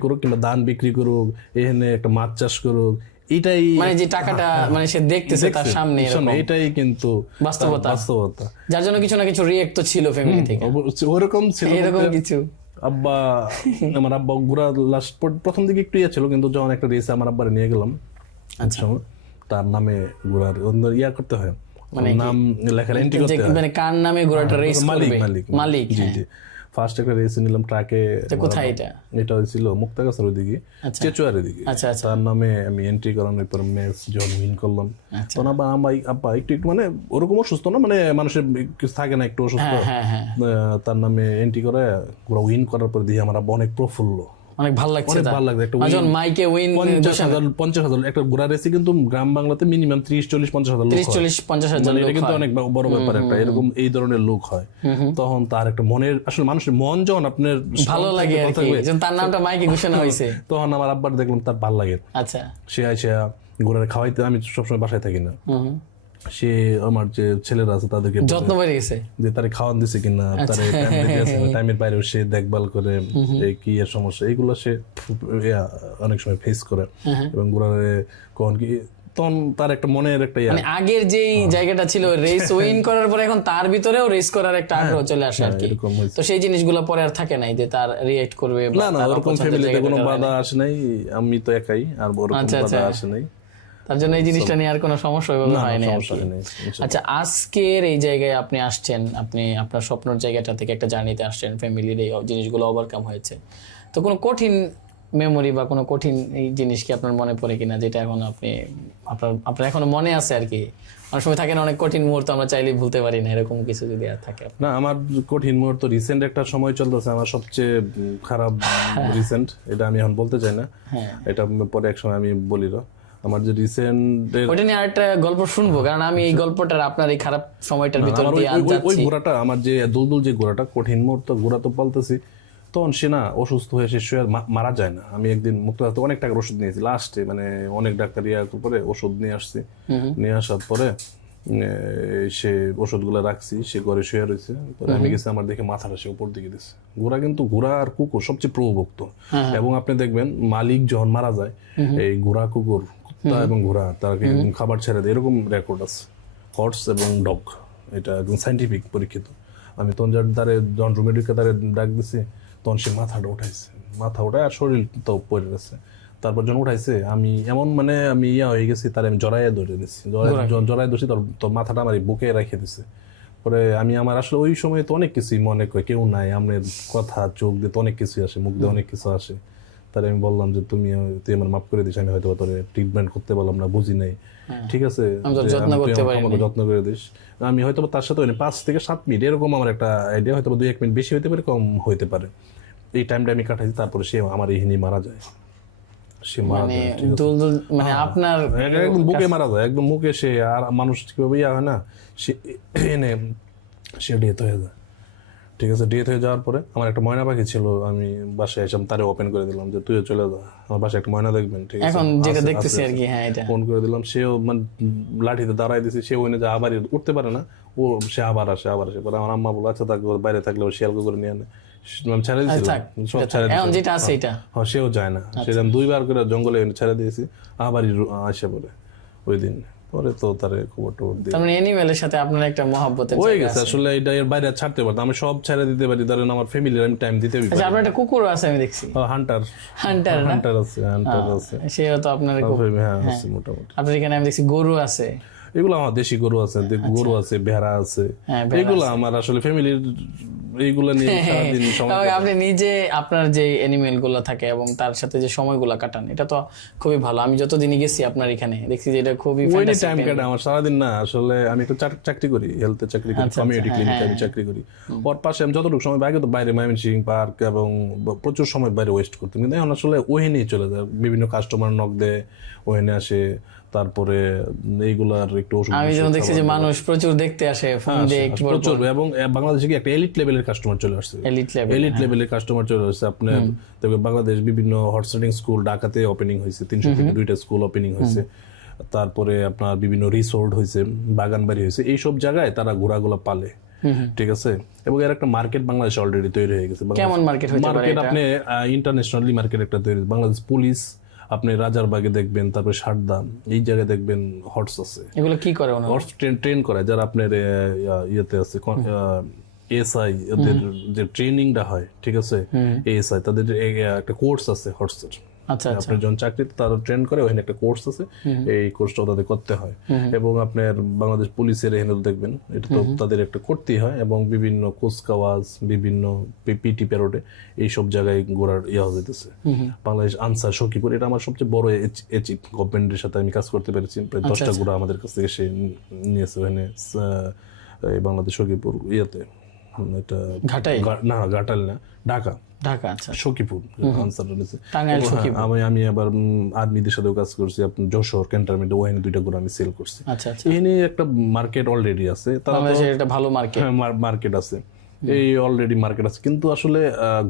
করুক, কিংবা ধান বিক্রি করুক, এখানে একটা মাছ চাষ করুক, এটাই মানে যে টাকাটা মানে সে দেখতেছে তার সামনে, এটাই কিন্তু বাস্তবতা, বাস্তবতা। যার জন্য কিছু না কিছু রিয়েক্ট তো ছিল ফ্যামিলি থেকে, ওরকম ছিল এরকম কিছু। আব্বা আমার আব্বা ঘোরা লাস্ট প্রথম দিকে একটু ইয়ে ছিল, কিন্তু যখন একটা রেসে আমার আব্বারে নিয়ে গেলাম, আচ্ছা, তার নামে ঘোরার ইয়া করতে হয়, মানে নাম লেখার এন্ট্রি করতে হয়, মানে কার নামে ঘোড়াটা রেস করবে, মালিক। জি জি। ফার্স্ট একটা রেস নিলাম ট্রাকে। কোথায় এটা? এটা হয়েছিল মুক্তাগাছার ওইদিকে, চেচুয়ারের দিকে। তার নামে আমি এন্ট্রি করানোর পর ম্যাচ যখন উইন করলাম, তখন আব্বা একটু মানে ওরকম অসুস্থ না, মানে মানুষের কিছু থাকে না একটু অসুস্থ, তার নামে এন্ট্রি করে পুরো উইন করার পর দিয়ে আমার আব্বা অনেক প্রফুল্ল, অনেক ভালো লাগছে, ভালো লাগছে। একটা যখন মাইকে উইন 50,000 একটা ঘোড়া রেসে কিন্তু গ্রাম বাংলাতে মিনিমাম 30-40-50,000 লোক, 30-40-50,000 এটা কিন্তু অনেক বড় ব্যাপার একটা, এরকম এই ধরনের লোক হয়। তখন তার একটা মনের আসলে মানুষের মন যখন আপনার ভালো লাগে আর কি, যখন তার নামটা মাইকে ঘোষণা হয়েছে, তখন আমার আব্বার দেখলাম তার ভালো লাগে। আচ্ছা, সে আইসা ঘোড়া খাওয়াইতে, আমি সবসময় বাসায় থাকি না, সে আমার যে ছেলেরা আছে তাদেরকে যত্ন বেড়ে গেছে যে তারে খাওয়ান দিছে কিনা, তারে টাইমের বাইরেও সে দেখভাল করে, কি এর সমস্যা এইগুলো সে অনেক সময় ফেস করে, এবং ঘোড়ারে কখন কি, তখন তার একটা মনের একটা মানে আগের যেই জায়গাটা ছিল রেস উইন করার পরে এখন তার ভিতরেও রেস করার একটা আগ্রহ চলে আসে আর কি। তো সেই জিনিসগুলো পরে আর থাকে নাই যে তার রিঅ্যাক্ট করবে, না ওরকম ফ্যামিলিতে কোনো বাধা আসে নাই, আমি তো একাই, আর ওরকম বাধা আসে নাই, তার জন্য এই জিনিসটা নিয়ে আর কোনো সমস্যা হয় না। আচ্ছা, আজকের এই জায়গায় আপনি আসছেন, আপনি আপনার স্বপ্নের জায়গাটা থেকে একটা জার্নিতে আসছেন, ফ্যামিলির এই জিনিসগুলো ওভারকাম হয়েছে, তো কোনো কঠিন মেমোরি বা কোনো কঠিন এই জিনিস কি আপনার মনে পড়ে কিনা, যেটা এখন আপনার এখনো মনে আছে আর কি? অনেক সময় থাকে না অনেক কঠিন মুহূর্ত আমরা চাইলেই ভুলতে পারি না, এরকম কিছু যদি আর থাকে? না, আমার কঠিন মুহূর্ত রিসেন্ট একটা সময় চলতেছে, আমার সবচেয়ে খারাপ রিসেন্ট, এটা আমি এখন বলতে চাই না, এটা পরে এক সময় আমি বলি। আমার যে রিসেন্ট ওটা নিয়ে আরেকটা গল্প শুনবো, কারণ আমি এই গল্পটা আপনার এই খারাপ সময়টার ভিতর দিয়ে ওই ঘোড়াটা, আমার যে দুলদুল যে ঘোড়াটা, কঠিন মুহূর্ত ঘোড়া তো পালতেছি, তখন সে না অসুস্থ হয়ে সে মারা যায় না। আমি একদিন মুক্তাগাছাতে অনেক টাকার ওষুধ নিয়েছি, লাস্টে মানে অনেক ডাক্তার করে ওষুধ নিয়ে আসছি, নিয়ে আসার পরে সে ওষুধগুলো রাখছি, সে ঘরে শুয়ে রয়েছে, পরে আমি গেছি, আমার দেখে মাথাটা সে উপর দিকে দিচ্ছে। ঘোড়া আর কুকুর সবচেয়ে প্রভুভক্ত, এবং আপনি দেখবেন মালিক যখন মারা যায়, এই ঘোড়া কুকুর, কুত্তা এবং ঘোড়া তাকে খাবার ছেড়ে দেয়, এরকম রেকর্ড আছে, হর্স এবং ডগ, এটা একদম সাইন্টিফিক পরীক্ষিত। আমি তখন যখন রুমেডিকে তারে ডাক দিছি, তখন সে মাথা উঠায় আর শরীর তো পড়ে গেছে। তারপর যখন উঠাইছে, আমি এমন মানে আমি হয়ে গেছি, তার আমি জড়াইয়া ধরে দিচ্ছি, জড়াই ধরছি, তোর মাথাটা আমার বুকে রেখে দিছে। পরে আমি আমার আসলে ওই সময় তো অনেক কিছুই মনে করে, কেউ নাই, আমার কথা চোখ দিয়ে তো অনেক কিছুই আসে, মুখ দিয়ে অনেক কিছু আসে। তারে আমি বললাম যে তুই আমার মাফ করে দিস, আমি হয়তো তোর ট্রিটমেন্ট করতে পারলাম না, বুঝি নাই, ঠিক আছে, যত্ন করে দিস। আমি হয়তো তার সাথে 5 থেকে 7 মিনিট এরকম আমার একটা আইডিয়া, হয়তো 2-1 মিনিট বেশি হইতে পারে, কম হইতে পারে, এই টাইমটা আমি কাটাইছি। তারপরে সে আমার এই মারা যায়, সে মারা যায়, মানে আপনার একদম বুকে মারা যায়, একদম মুখে। সে আর মানুষ কিভাবে ইয়া হয় না, সে এনে সে ডেথ হয়ে যায়, ঠিক আছে। ডেথ হয়ে যাওয়ার পরে আমার একটা ময়না পাখি ছিল, আমি বাসায় এসে তারে ওপেন করে দিলাম যে তুইও চলে যা, আমার বাসায় একটা ময়না দেখবেন, ঠিক আছে, এখন যেটা দেখতেছি আর কি। হ্যাঁ, এটা ফোন করে দিলাম, সেও মানে লাঠিতে দাঁড়াই দিছে, সে ওই যে আবার উঠতে পারে না, সে আবার আসে। পরে আমার আম্মা বললো আচ্ছা থাকবে, বাইরে থাকলে ও শিয়াল করে নিয়ে আনে, ছেড়ে দিয়েছিল, সব ছেড়ে দিয়েছিল, সেও যায় না, সেরকম 2বার করে জঙ্গলে ছেড়ে দিয়েছি, আবারই আসে পরে ওই দিন। পরে তো তারে খবর দিয়ে তার মানে অ্যানিমেলের সাথে আপনার একটা মহব্বতের হয়ে গেছে। আসলে এটা এর বাইরে ছাড়তে পারতাম, আমি সব ছেড়ে দিতে পারি, ধরেন আমার ফ্যামিলির আমি টাইম দিতে পারি। আচ্ছা, আপনার একটা কুকুর আছে আমি দেখছি, হান্টার আছে, সেও তো আপনার আছে মোটামুটি। আপনার এখানে আমি দেখছি গরু আছে, এগুলো আমার দেশি গরু আছে, গরু আছে, ভেড়া আছে, এগুলো আমার আসলে ফ্যামিলির, এইগুলো নিয়ে সারাদিন সময়। আপনি নিজে আপনার যে অ্যানিমেল গুলো থাকে এবং তার সাথে যে সময়গুলো কাটান, এটা তো খুবই ভালো। আমি যতদিনই গেছি আপনার এখানে দেখছি যে এটা খুবই টাইম কাটে আমার সারাদিন। না আসলে আমি তো চাকরি করি, হেলথে চাকরি করি, কমিউনিটি ক্লিনিকে আমি চাকরি করি, ওর পাশে আমি যতটুকু সময় আগে তো বাইরে ময়মনসিংহ পার্ক এবং প্রচুর সময় বাইরে ওয়েস্ট করতাম, কিন্তু এখন আসলে ওখানেই চলে যায়, বিভিন্ন কাস্টমার নক দেয়, ওখানে আসে, তারপরে এইগুলার একটু আমি যখন দেখছি যে মানুষ প্রচুর দেখতে আসে ফোন দিয়ে, প্রচুর, এবং বাংলাদেশে কি একটা এলিট লেভেলের কাস্টমার চলে আসছে, এলিট লেভেল, এলিট লেভেলের কাস্টমার চলে আসছে। আপনার তবে বাংলাদেশ বিভিন্ন হর্স রাইডিং স্কুল ঢাকাতে ওপেনিং হয়েছে, 300 থেকে 2টা স্কুল ওপেনিং হয়েছে। তারপরে আপনার বিভিন্ন রিসোর্ট হয়েছে, বাগানবাড়ি হয়েছে, এইসব জায়গায় তারা ঘোড়াগুলো পালে, ঠিক আছে। এবং এর একটা মার্কেট বাংলাদেশে অলরেডি তৈরি হয়ে গেছে। কেমন মার্কেট হতে পারে মার্কেট এটা? আপনি ইন্টারন্যাশনালি মার্কেট একটা তৈরি, বাংলাদেশ পুলিশ আপনি রাজারবাগে দেখবেন, তারপরে সারদা, এই জায়গায় দেখবেন হর্স আছে। এগুলো কি করে ওনারা? হর্স ট্রেন করে যারা আপনার ইয়েতে আছে, এসআই, ওদের যে ট্রেনিংটা হয়, ঠিক আছে, এসআই তাদের একটা কোর্স আছে হর্সের। আচ্ছা আচ্ছা, আপনার যখন চাকরিতে তারা ট্রেন করে, ওখানে একটা কোর্স আছে, এই কোর্সটা তাদের করতে হয়। এবং আপনার বাংলাদেশ পুলিশের এখানে দেখবেন এটা তো তাদের একটা করতেই হয়। এবং বিভিন্ন কুচকাওয়াজ, বিভিন্ন পিটি প্যারোডে এইসব জায়গায় ঘোরার হইতেছে। বাংলাদেশ আনসার সখীপুর, এটা আমার সবচেয়ে বড় অ্যাচিভ, গভর্নমেন্টের সাথে আমি কাজ করতে পেরেছি। প্রায় 10টা ঘোড়া আমাদের কাছ থেকে সে নিয়েছে ওখানে এই বাংলাদেশ সখীপুর ইয়েতে, এটা ঘাটাইল না, ঘাটাইল না, ঢাকা, ঢাকা। আচ্ছা, সখীপুর আনসার নিয়েছে। টাঙ্গাইল সখীপুর। আমি আবার আর্মিদের সাথেও কাজ করছি, আপনার যশোর ক্যান্টনমেন্টে, ওখানে 2টা ঘোড়া আমি সেল করছি। আচ্ছা আচ্ছা, এখানে একটা মার্কেট অলরেডি আছে, বাংলাদেশের এটা ভালো মার্কেট, মার্কেট আছে, এই অলরেডি মার্কেট আছে। কিন্তু আসলে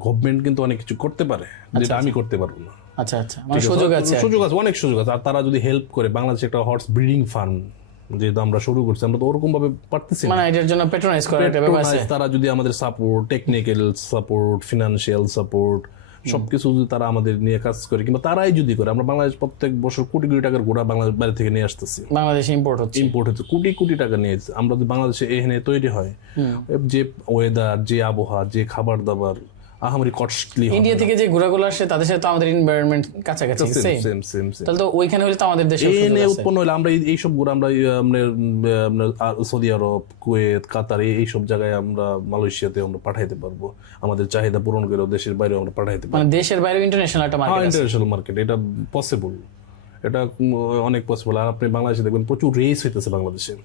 গভর্নমেন্ট কিন্তু অনেক কিছু করতে পারে যেটা আমি করতে পারবো না। আচ্ছা আচ্ছা, মানে সুযোগ আছে, সুযোগ আছে, অনেক সুযোগ আছে। আর তারা যদি হেল্প করে, বাংলাদেশে একটা হর্স ব্রিডিং ফার্ম যেহেতু আমরা শুরু করছি, আমরা তো ওরকম ভাবে পারতেছি না, মানে এটার জন্য পেট্রোনাইজ করার একটা ব্যাপার আছে। তারা যদি আমাদের support, technical support, financial support, সবকিছু যদি তারা আমাদের নিয়ে কাজ করে, কিংবা তারাই যদি করে, আমরা বাংলাদেশ প্রত্যেক বছর কোটি কোটি টাকার ঘোড়া বাংলাদেশ বাইরে থেকে নিয়ে আসতেছি, বাংলাদেশে ইম্পোর্ট হচ্ছে, কোটি কোটি টাকা নিয়ে আসছে। আমরা যদি বাংলাদেশে এখানে তৈরি হয়, যে ওয়েদার, যে আবহাওয়া, যে খাবার দাবার, আহামরি কস্টলি। ইন্ডিয়া থেকে যে ঘোড়াগুলো আসে তাদের সাথে তো আমাদের এনভায়রনমেন্ট কাছাকাছি, সেম। তাহলে তো ওইখানে হলে তো আমাদের দেশে এনে উৎপন্ন হলে আমরা এইসব ঘোড়া আমরা সৌদি আরব, কুয়েত, কাতার, এইসব জায়গায় আমরা, মালয়েশিয়াতে আমরা পাঠাইতে পারবো, আমাদের চাহিদা পূরণ করে দেশের বাইরে আমরা পাঠাইতে পারবো। মানে দেশের বাইরে ইন্টারন্যাশনাল একটা মার্কেট আছে, ইন্টারন্যাশনাল মার্কেট, এটা পসিবল, এটা অনেক পসিবল। আর আপনি বাংলাদেশে দেখবেন প্রচুর রেস হইতেছে বাংলাদেশে,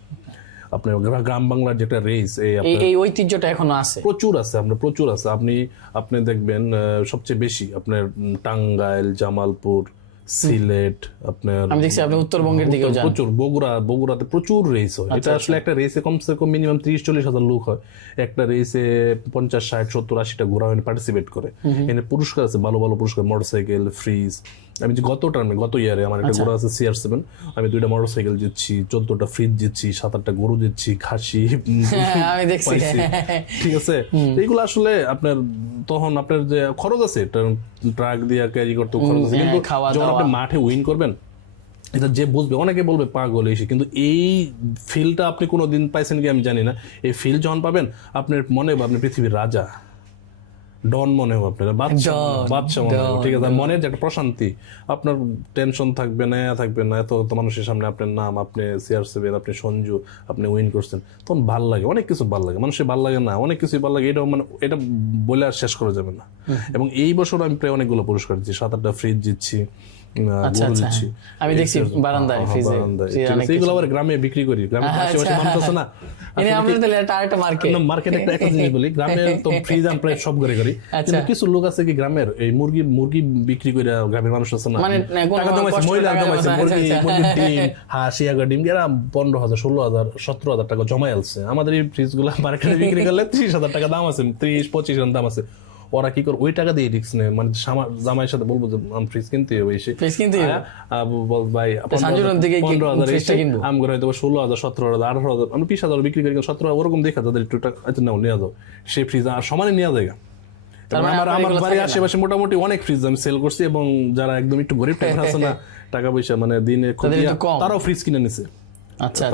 আপনার গ্রাম বাংলার যেটা রেস, এই ঐতিহ্যটা এখনো আছে, প্রচুর আছে, প্রচুর আছে। আপনি দেখবেন সবচেয়ে বেশি আপনার টাঙ্গাইল, জামালপুর, সিলেট, আপনার আমি দেখছি আপনি উত্তরবঙ্গের দিকেও যান, প্রচুর বগুড়াতে প্রচুর রেস হয়। এটা আসলে একটা রেসে কমসে কম মিনিমাম 30-40 হাজার লোক হয়। একটা রেসে 50, 60, 70, 80টা ঘোড়া পার্টিসিপেট করে। এখানে পুরস্কার আছে, ভালো ভালো পুরস্কার, মোটরসাইকেল, ফ্রিজ। আমি যে গত ইয়ারে আমার একটা ঘোড়া আছে CR7, আমি 2টা মোটরসাইকেল জিতছি, 14টা ফ্রিজ জিতছি, 7-8টা গরু জিতছি, খাসি, আমি দেখছি। ঠিক আছে। এইগুলো আসলে আপনার তখন আপনার যে খরচ আছে, ট্রাক দিয়ে ক্যারি করতে খরচ আছে, কিন্তু যখন আপনি মাঠে উইন করবেন, এটা যে বুঝবে, অনেকে বলবে পাগল এসে, কিন্তু এই ফিলটা আপনি কোনোদিন পাইছেন কি আমি জানি না। এই ফিল যখন পাবেন, আপনার মনে হবে আপনি পৃথিবীর রাজা, ডন মনে হবে, আপনার বাদশা মনে হবে, ঠিক আছে। মনের যে একটা প্রশান্তি, আপনার টেনশন থাকবে না, এত মানুষের সামনে আপনার নাম, আপনি CR7, আপনি সঞ্জু, আপনি উইন করছেন, তখন ভাল লাগে, অনেক কিছু ভাল লাগে, মানুষের ভাল লাগে না, অনেক কিছুই ভাল লাগে। এটা মানে এটা বলে আর শেষ করা যাবে না। এবং এই বছর আমি প্রায় অনেকগুলো পুরস্কার দিচ্ছি, 7-8টা ফ্রিজ জিতছি, গরু দিচ্ছি, আমি দেখছি বারান্দায়, ফ্রিজে, এইগুলো আবার গ্রামে বিক্রি করি, গ্রামে আশেপাশে মানুষ আছে না, মার্কেট একটা জিনিস বলি, গ্রামের তো ফ্রিজ আমি প্রায় সব ঘরে করি, কিন্তু কিছু লোক আছে কি গ্রামের এই মুরগি বিক্রি করে, গ্রামের মানুষ আছে না, টাকা জমাইছে, মহিলা জমাইছে, মুরগির ডিম, হাঁস, ডিম, এরা 15,000, 16,000, 17,000 টাকা জমাই আলছে। আমাদের এই ফ্রিজ গুলা মার্কেটে বিক্রি করলে 30,000 টাকা দাম আছে, 30-25 দাম আছে। ওরা কি করে ওই টাকা দিয়ে রিস্ক নেয়, মানে জামাইয়ের সাথে বলবো যে আমি ফ্রিজ কিনতে হবে, এসে ভাই 15,000 আম করে হয়তো 16,000, 17,000, 18,000, আমি 20,000 বিক্রি করি, 17,000 ওরকম দেখা যাদের একটু টাকা নাও নিয়ে যাও, সেই ফ্রিজ আর সমানে নিয়ে যায়। আমার বাড়ির আশেপাশে মোটামুটি অনেক ফ্রিজ আমি সেল করছি, এবং যারা একদম একটু গরিব টাইপ আছে না, টাকা পয়সা মানে দিনে তারাও ফ্রিজ কিনে নিছে,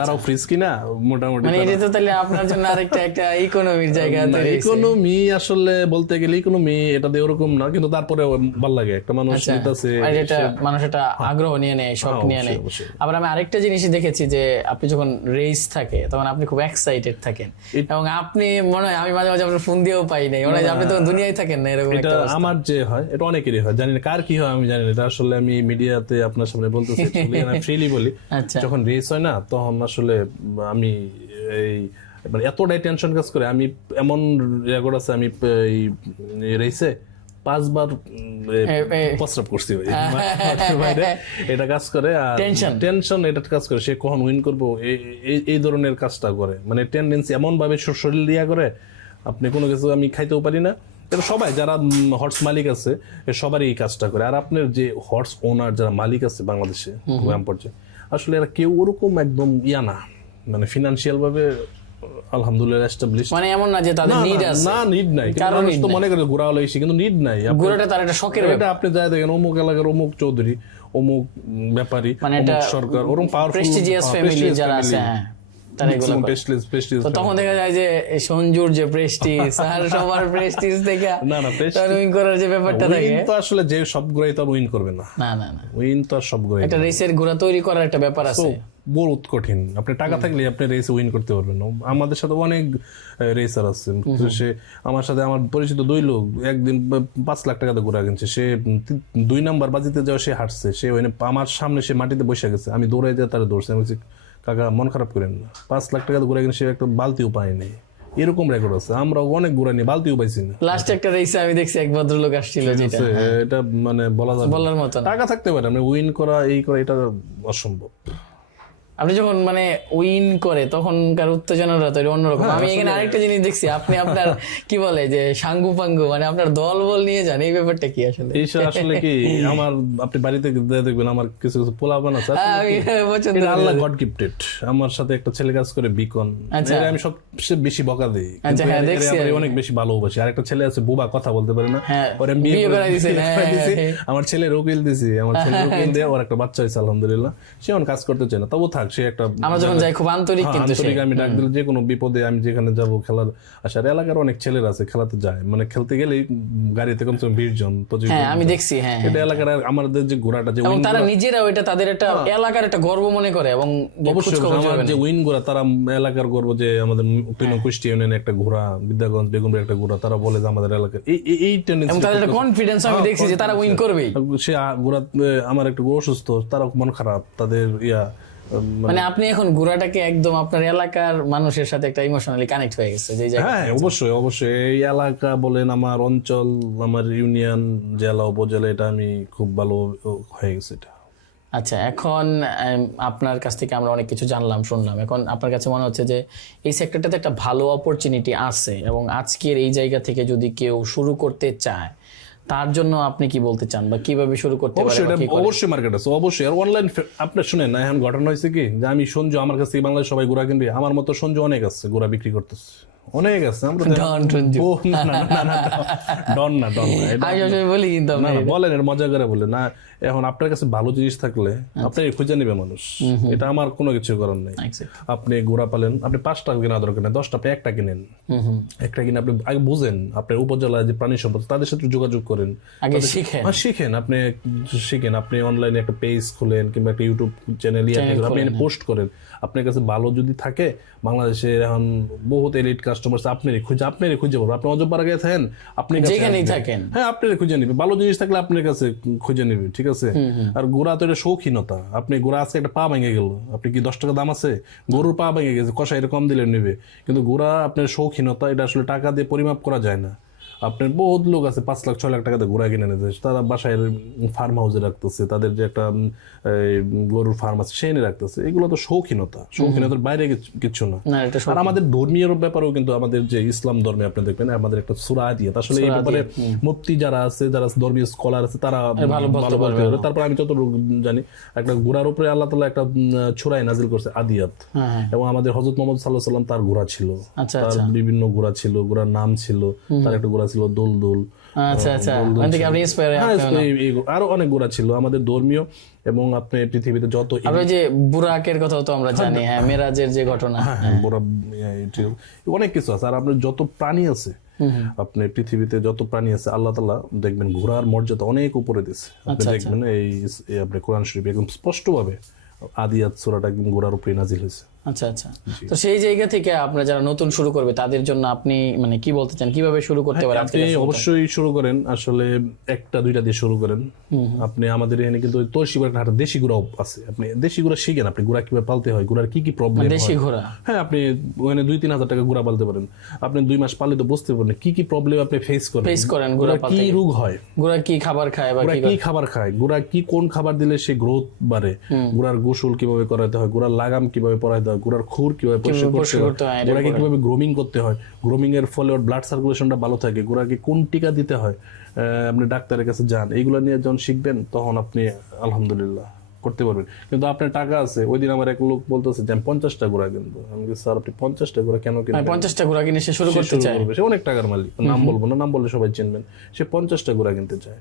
তারাও ফ্রিজ কিনা মোটামুটি। এটা তো তাহলে আপনার জন্য আরেকটা একটা ইকোনমির জায়গা তৈরি হইছে। ইকোনমি আসলে বলতে গেলে ইকোনমি এটা দিয়ে ওরকম না, কিন্তু তারপরে ভালো লাগে একটা মানুষ নিতেছে, আর এটা মানুষ একটা আগ্রহ নিয়ে নেয়, শখ নিয়ে নেয়। আবার আমি আরেকটা জিনিস দেখেছি যে আপনি যখন রেস থাকে তখন আপনি খুব এক্সাইটেড থাকেন, এবং আপনি মনে হয়, আমি মাঝে মাঝে আপনার ফোন দিয়েও পাই নাই, মনে হয় আপনি তখন দুনিয়ায় থাকেন না, এরকম একটা অবস্থা। আমার যে হয় এটা অনেকেরই হয়, জানি না কার কি হয় আমি জানি না, এটা আসলে আমি মিডিয়াতে আপনার সামনে বলতেছি, ফ্রিলি বলি। যখন রেস হয় না, তখন আসলে আমি এই মানে এতটাই টেনশন কাজ করে, আমি এমন রেকর্ড আছে, আমি এই রেসে 5 বার প্রস্রাব করছি বাইরে, এটা কাজ করে। আর টেনশন এটা কাজ করে, সে কখন উইন করবো এই ধরনের কাজটা করে, মানে টেন্ডেন্সি এমন ভাবে শরীর দিয়া করে, আপনি কোনো কিছু আমি খাইতেও পারি না। এটা সবাই যারা হর্স মালিক আছে সবারই এই কাজটা করে। আর আপনার যে হর্স ওনার যারা মালিক আছে বাংলাদেশে গ্রাম পর্যায়ে, আসলে এরা কেউ ওরকম একদম না, মানে ফিনান্সিয়াল ভাবে আলহামদুলিল্লাহ এস্টাবলিশ, মানে এমন না যে তাদের নিড আছে, না নিড নাই, কিন্তু মানুষ তো মনে করে ঘোরা হলো এসে, কিন্তু নিড নাই। ঘোরাটা তার একটা শখের এটা আপনি যাই দেখেন অমুক এলাকার অমুক চৌধুরী, অমুক ব্যাপারী, মানে এটা অমুক সরকার, ওরকম পাওয়ারফুল প্রেস্টিজিয়াস ফ্যামিলি যারা আছে, হ্যাঁ তারা এগুলো করে। তো তখন দেখা যায় যে সঞ্জুর যে প্রেস্টিজ আর সবার প্রেস্টিজ থেকে তার উইন করার যে ব্যাপারটা থাকে, তো আসলে যে সব ঘোড়াই তো উইন করবে না, না না না, উইন তো আর সব ঘোড়াই, একটা রেসের ঘোড়া তৈরি করার একটা ব্যাপার আছে, বহুত কঠিন। আপনি টাকা থাকলে আপনি রেসে উইন করতে পারবেন না। আমাদের সাথে অনেক রেসার আছে, সে আমার সাথে আমার পরিচিত 2 লোক একদিন 5 লাখ টাকা দিয়ে ঘোরা কিনছে, সে 2 নাম্বার বাজিতে যাওয়া সে হাঁটছে, সে আমার সামনে সে মাটিতে বসে গেছে, আমি দৌড়াই দিয়ে তারা দৌড়ছে, আমি বলছি কাকা মন খারাপ করেন না, 5 লাখ টাকা দিয়ে ঘোরা কিনে সে একটা বালতিও পায় নাই, এরকম রেকর্ড আছে। আমরা অনেক ঘোরা নিয়ে বালতিও পাইছি না। লাস্ট একটা রেসে আমি দেখছি এক ভদ্রলোক আসছিল, যেটা এটা মানে বলার মতো, টাকা থাকতে পারে আমি উইন করা এই করা এটা অসম্ভব। আপনি যখন মানে উইন করে তখনকার উত্তেজনাটা তো অন্যরকম। আমি এখানে আরেকটা জিনিস দেখছি, আপনি আপনার কি বলে যে সাঙ্গু পাঙ্গু, মানে আপনার দল বল নিয়ে যান, এই ব্যাপারটা কি আসলে? এইসব আসলে কি আমার আপনি বাড়িতে দেখবেন আমার কিছু কিছু পোলাপান আছে, আল্লাহ গড গিফটেড। আমার সাথে একটা ছেলে কাজ করে বিকন, আমি সবচেয়ে বেশি বকা দিই, অনেক বেশি ভালোবাসি। আর একটা ছেলে আছে বুবা, কথা বলতে পারে না, ওর আমি বিয়ে করে দিছি, আমার ছেলের উকিল দিছি, আমার ছেলের উকিল দিয়ে ওর একটা বাচ্চা হয়েছে আলহামদুলিল্লাহ। সে এখন কাজ করতে চায় না, তবু থাক, সে একটা আমরা যখন যাই খুব আন্তরিক, কিন্তু আমি ডাক দিলে যে কোনো বিপদে আমি যেখানে যাবো খেলার আসার, এলাকার অনেক ছেলেরা আছে খেলাতে যায়, মানে খেলতে গেলেই গাড়িতে কমসে কম 20 জন 25 জন আমি দেখছি। হ্যাঁ, এটা এলাকার আমাদের যে ঘোড়াটা যে এবং তারা নিজেরাও এটা তাদের একটা এলাকার একটা গর্ব মনে করে, এবং অবশ্যই আমার যে উইন ঘোড়া তারা এলাকার গর্ব, যে আমাদের কুষ্টি ইউনিয়নে একটা ঘোড়া, বিদ্যাগঞ্জ বেগমপুরের একটা ঘোড়া, তারা বলে যে আমাদের এলাকার এই টেন্ডেন্সি, এবং তাদের একটা কনফিডেন্স আমি দেখছি যে তারা উইন করবেই। সে ঘোড়া, আমার একটা অসুস্থ, তারা মন খারাপ, তাদের মানে আপনি এখন ঘোড়াটাকে একদম আপনার এলাকার মানুষের সাথে একটা ইমোশনালি কানেক্ট হয়ে গেছে যে জায়গা। হ্যাঁ অবশ্যই অবশ্যই, এই এলাকা বলেন, আমার অঞ্চল, আমার ইউনিয়ন, জেলা, উপজেলা, এটা আমি খুব ভালো হয়ে গেছে এটা। আচ্ছা, এখন আপনার কাছ থেকে আমরা অনেক কিছু জানলাম, শুনলাম। এখন আপনার কাছে মনে হচ্ছে যে এই সেক্টরটাতে একটা ভালো অপরচুনিটি আছে, এবং আজকের এই জায়গা থেকে যদি কেউ শুরু করতে চায় তার জন্য আপনি কি বলতে চান, বা কিভাবে শুরু করতে পারে? অবশ্যই মার্কেট আছে, অবশ্যই। আর অনলাইন আপনি শুনেন না, এখন ঘটনা হয়েছে কি যে আমি সঞ্জু, আমার কাছে বাংলাদেশ সবাই ঘোড়া কিনবে, আমার মতো সঞ্জু অনেক আছে ঘোড়া বিক্রি করতেছে, অনেক আছে। বলেন এর মজা করে বলে না, এখন আপনার কাছে ভালো জিনিস থাকলে আপনাকে খুঁজে নেবে মানুষ, এটা আমার কোনো কিছু করার নেই। আপনি ঘোড়া পালেন, আপনি 5টা কেনা দরকার নেই, 10টা, আপনি একটা কিনেন, একটা কিনে আপনি আগে বুঝেন, আপনার উপজেলায় যে প্রাণী সম্পদ তাদের সাথে যোগাযোগ করেন, শিখেন, আপনি শিখেন, আপনি অনলাইনে একটা পেজ খুলেন কিংবা একটা ইউটিউব চ্যানেল আপনি পোস্ট করেন। আপনার কাছে ভালো যদি থাকে, বাংলাদেশে এখন বহুত এলিট কাস্টমার আপনারই খুঁজে পাবো। আপনি অজপাড়া গিয়ে থাকেন, আপনি যেখানেই থাকেন, হ্যাঁ আপনারই খুঁজে নিবে, ভালো জিনিস থাকলে আপনার কাছে খুঁজে নিবে, ঠিক আছে। আর গোড়া তো এটা শৌখিনতা, আপনি গোড়া আজকে একটা পা ভেঙে গেল, আপনি কি 10 টাকা দাম আছে, গরুর পা ভেঙে গেছে, কষাই কম দিলে নিবে, কিন্তু গোড়া আপনার শৌখিনতা, এটা আসলে টাকা দিয়ে পরিমাপ করা যায় না। আপনার বহুত লোক আছে 5 লাখ 6 লাখ টাকা দিয়ে ঘোড়া কিনে নিতেছে, তারা বাসায় ফার্ম হাউসে রাখতেছে, তাদের যে একটা গরুর ফার্ম আছে সেখানে রাখতেছে। এগুলো তো শৌখিনতার বাইরে কিছু না। আর আমাদের ধর্মীয় ব্যাপারেও কিন্তু আমাদের যে ইসলাম ধর্মে আপনি দেখবেন আমাদের একটা সূরা আদিয়াত, আসলে এই ব্যাপারে মুফতি যারা আছে, যারা ধর্মীয় স্কলার আছে, তারা ভালো বলতে পারবে। তারপর আমি যতটুকু জানি, একটা ঘোড়ার উপরে আল্লাহ তাআলা একটা সূরা নাজিল করছে আদিয়াত, এবং আমাদের হযরত মুহাম্মদ সাল্লাল্লাহু আলাইহি ওয়াসাল্লাম তার ঘোড়া ছিল, তার বিভিন্ন ঘোড়া ছিল, ঘোড়ার নাম ছিল, তার একটা ঘোড়া ছিল দুলদুল, আরো অনেক ঘোড়া ছিল আমাদের ধর্মীয়। এবং আপনি পৃথিবীতে যত যে বুরাকের কথাও তো আমরা জানি, হ্যাঁ মেরাজের যে ঘটনা, অনেক কিছু আছে। আর আপনার যত প্রাণী আছে, আপনি পৃথিবীতে যত প্রাণী আছে, আল্লাহ তাআলা দেখবেন ঘোড়ার মর্যাদা অনেক উপরে দিয়েছে। আপনি দেখবেন এই আপনি কোরআন শরীফ একদম স্পষ্ট ভাবে আদিয়াত সূরাটা একদম ঘোড়ার উপরে নাজিল হয়েছে। আচ্ছা আচ্ছা, তো সেই জায়গা থেকে আপনারা যারা নতুন শুরু করবে তাদের জন্য আপনি মানে কি বলতে চান, কিভাবে শুরু করতে পারে? আপনি অবশ্যই শুরু করেন, আসলে 1টা 2টা দিয়ে শুরু করেন। আপনি আমাদের এখানে কিন্তু তোরশিবার একটা দেশি ঘোড়াও আছে, আপনি দেশি ঘোড়া শিখেন, আপনি ঘোড়া কিভাবে পালতে হয়, ঘোড়ার কি কি প্রবলেম হয়। দেশি ঘোড়া, হ্যাঁ আপনি ওখানে 2-3 হাজার টাকা ঘোড়া পালতে পারেন, আপনি 2 মাস পাললে তো বুঝতে পারবেন কি কি প্রবলেম আপনি ফেস করেন, ঘোড়া কি রোগ হয়, ঘোড়া কি খাবার খায়, বা কি খাবার খায়, ঘোড়া কি কোন খাবার দিলে সে গ্রোথ বাড়ে, ঘোড়ার গোসল কিভাবে করাতে হয়, ঘোড়ার লাগাম কিভাবে পরাইতে হয়, ঘোড়ার খুর কিভাবে পরিষ্কার করতে হয়, ঘোড়াকে কিভাবে গ্রোমিং করতে হয়, গ্রোমিং এর ফলে ওর ব্লাড সার্কুলেশনটা ভালো থাকে, ঘোড়াকে কোন টিকা দিতে হয়, আপনি ডাক্তারের কাছে যান, এইগুলো নিয়ে যখন শিখবেন তখন আপনি আলহামদুলিল্লাহ করতে পারবেন। কিন্তু আপনার টাকা আছে, ওই দিন আমার এক লোক বলতেছে যে আমি 50টা ঘোড়া কিনবো। আমি বলছি, স্যার আপনি 50টা ঘোড়া কেন কিনবেন? 50টা ঘোড়া কিনে সে শুরু করতে চায়, সে অনেক টাকার মালিক, নাম বলবো না, নাম বললে সবাই চিনবেন। সে 50টা ঘোড়া কিনতে চায়।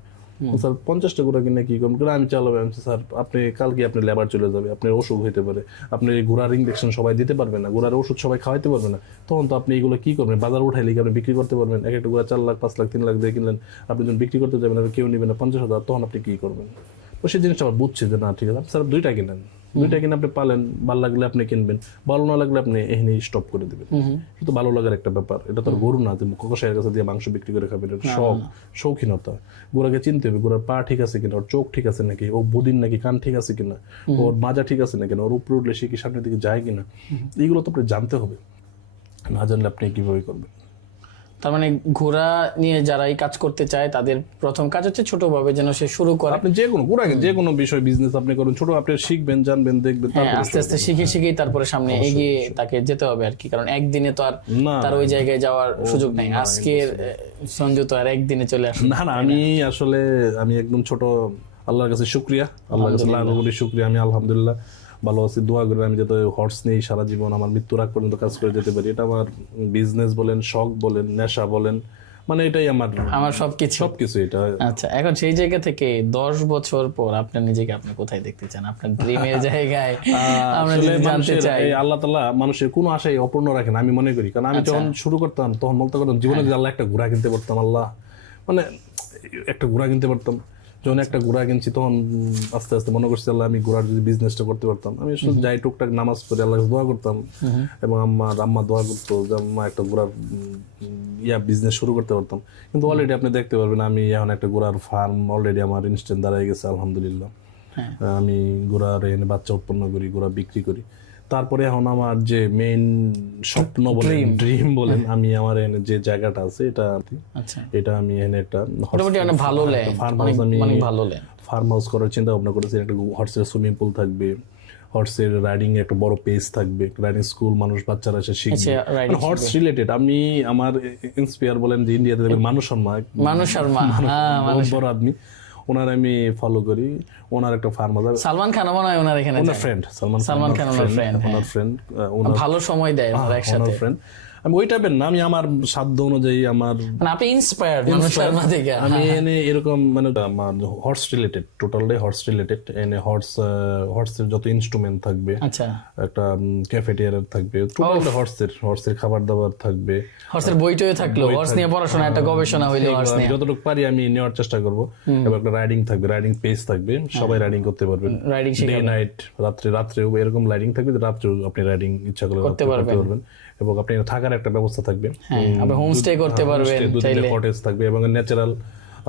স্যার 50টা ঘোড়া কিনে কি করবেন? আমি চালাবো। আমি বলছি, স্যার আপনি কালকে আপনি লেবার চলে যাবে, আপনার অসুখ হইতে পারে, আপনি ঘোড়ার ইঞ্জেকশন সবাই দিতে পারবে না, ঘোড়ার ওষুধ সবাই খাওয়াইতে পারবে না, তখন তো আপনি এগুলো কি করবেন? বাজার উঠাইলে কি আপনি বিক্রি করতে পারবেন? এক একটা ঘোড়া 4 লাখ 5 লাখ 3 লাখ দিয়ে কিনলেন, আপনি যখন বিক্রি করতে যাবেন কেউ নিবে না 50,000, তখন আপনি কি করবেন? তো সেই জিনিসটা আবার বুঝছে যে না ঠিক আছে, স্যার 2টা কিনেন, 2টা কিনে আপনি পালেন, ভালো লাগলে আপনি কিনবেন, ভালো না লাগলে আপনি এখানে স্টপ করে দিবেন। কিন্তু ভালো লাগার একটা ব্যাপার, এটা তো আর গরু না যে ককশাইয়ের কাছে দিয়ে মাংস বিক্রি করে খাবেন, এটা শখ, শৌখিনতা। গোড়াকে চিনতে হবে, গোড়ার পা ঠিক আছে কিনা, ওর চোখ ঠিক আছে নাকি, ও বদিন নাকি, কান ঠিক আছে কিনা, ওর মাজা ঠিক আছে নাকি, ওর উপরে উঠলে সে কি সামনের দিকে যায় কিনা, এইগুলো তো আপনি জানতে হবে। না জানলে আপনি কিভাবে করবেন? তার মানে ঘোড়া নিয়ে যারা এই কাজ করতে চায় তাদের প্রথম কাজ হচ্ছে ছোটভাবে যেন সে শুরু করে। আপনি যে কোনো ঘোড়াকে যে কোনো বিষয় বিজনেস আপনি করুন, ছোট আপনি শিখবেন, জানবেন, দেখবেন, তারপরে আস্তে আস্তে শিখেই তারপরে সামনে এগিয়ে তাকে যেতে হবে আর কি। কারণ একদিনে তো আর তার ওই জায়গায় যাওয়ার সুযোগ নাই। আজকের সঞ্জু তো আর একদিনে চলে আসে না। আমি আসলে আমি একদম ছোট, আল্লাহর কাছে শুকরিয়া, আল্লাহর কাছে লাখ কোটি শুকরিয়া। আমি আলহামদুলিল্লাহ ভালো আছি, দোয়া করি আমি যাতে হর্স নেই সারা জীবন আমার মৃত্যুর আগ পর্যন্ত কাজ করে যেতে পারি। এটা আমার বিজনেস বলেন, শখ বলেন, নেশা বলেন, মানে এটাই আমার সবকিছু এটা। আচ্ছা, এখন সেই জায়গা থেকে 10 বছর পর আপনার নিজেকে আপনি কোথায় দেখতে চান, আপনার ড্রিমের জায়গায়? আমরা যদি জানতে চাই। আল্লাহ তাআলা মানুষের কোনো আশাই অপূর্ণ রাখেন আমি মনে করি। কারণ আমি যখন শুরু করতাম তখন বলতে পারতাম জীবনে যদি আল্লাহ একটা ঘোড়া কিনতে পারতাম, আল্লাহ মানে একটা ঘোড়া কিনতে পারতাম, যখন একটা ঘোড়া কিনছি তখন আস্তে আস্তে মনে করছি আল্লাহ আমি ঘোড়ার যদি বিজনেসটা করতে পারতাম। আমি শুধু যাই টুকটাক নামাজ পড়ে আল্লাহর কাছে দোয়া করতাম, এবং আম্মা দোয়া করতো যে আম্মা একটা ঘোড়ার বিজনেস শুরু করতে পারতাম। কিন্তু অলরেডি আপনি দেখতে পারবেন আমি এখন একটা ঘোড়ার ফার্ম অলরেডি আমার ইনস্ট্যান্ট দাঁড়ায় গেছে আলহামদুলিল্লাহ। আমি ঘোড়ার এনে বাচ্চা উৎপন্ন করি, ঘোড়া বিক্রি করি। তারপরে এখন আমার যে মেইন স্বপ্ন বলেন, ড্রিম বলেন, আমি আমার এনে যে জায়গাটা আছে এটা আমি এনে একটা ফার্ম হাউস করার চিন্তা ভাবনা করেছি। একটা হর্সের সুইমিং পুল থাকবে, হর্সের রাইডিং একটা বড় পেজ থাকবে, রাইডিং স্কুল, মানুষ বাচ্চারা এসে শিখবে হর্স রিলেটেড। আমি আমার ইন্সপায়ার বলেন যে ইন্ডিয়াতে মানুষ শর্মা বড় আদমি, ওনার আমি ফলো করি, ওনার একটা ফার্ম আছে। সালমান খান মনে হয় ওনার এখানে ফ্রেন্ড, সালমান খান ওনার ফ্রেন্ড, ভালো সময় দেয় ওনার একসাথে। আমি ওই টাইপের না, আমি আমার সাধ্য অনুযায়ী আমার মানে আপনি ইন্সপায়ার্ড মানুষ শর্মা থেকে। আমি এনে এরকম মানে আমার হর্স রিলেটেড, টোটালটাই হর্স রিলেটেড। এনে হর্সের যত ইনস্ট্রুমেন্ট থাকবে, আচ্ছা একটা ক্যাফেটেরিয়া থাকবে, টোটালটা হর্সের খাবার দাবার থাকবে, হর্সের বইটই থাকলো, হর্স নিয়ে পড়াশোনা একটা গবেষণা হইলো, হর্স নিয়ে যতটুকু পারি আমি নেওয়ার চেষ্টা করব। এবং একটা রাইডিং থাকবে, রাইডিং পেজ থাকবে, সবাই রাইডিং করতে পারবেন, রাইডিং ডে নাইট, রাত্রেও এরকম রাইডিং থাকবে, রাত্রেও আপনি রাইডিং ইচ্ছা করলে করতে পারবেন। এবং আপনি থাকার একটা ব্যবস্থা থাকবে, আপনি হোমস্টে করতে পারবেন, চাইলে কটেজ থাকবে, এবং ন্যাচারাল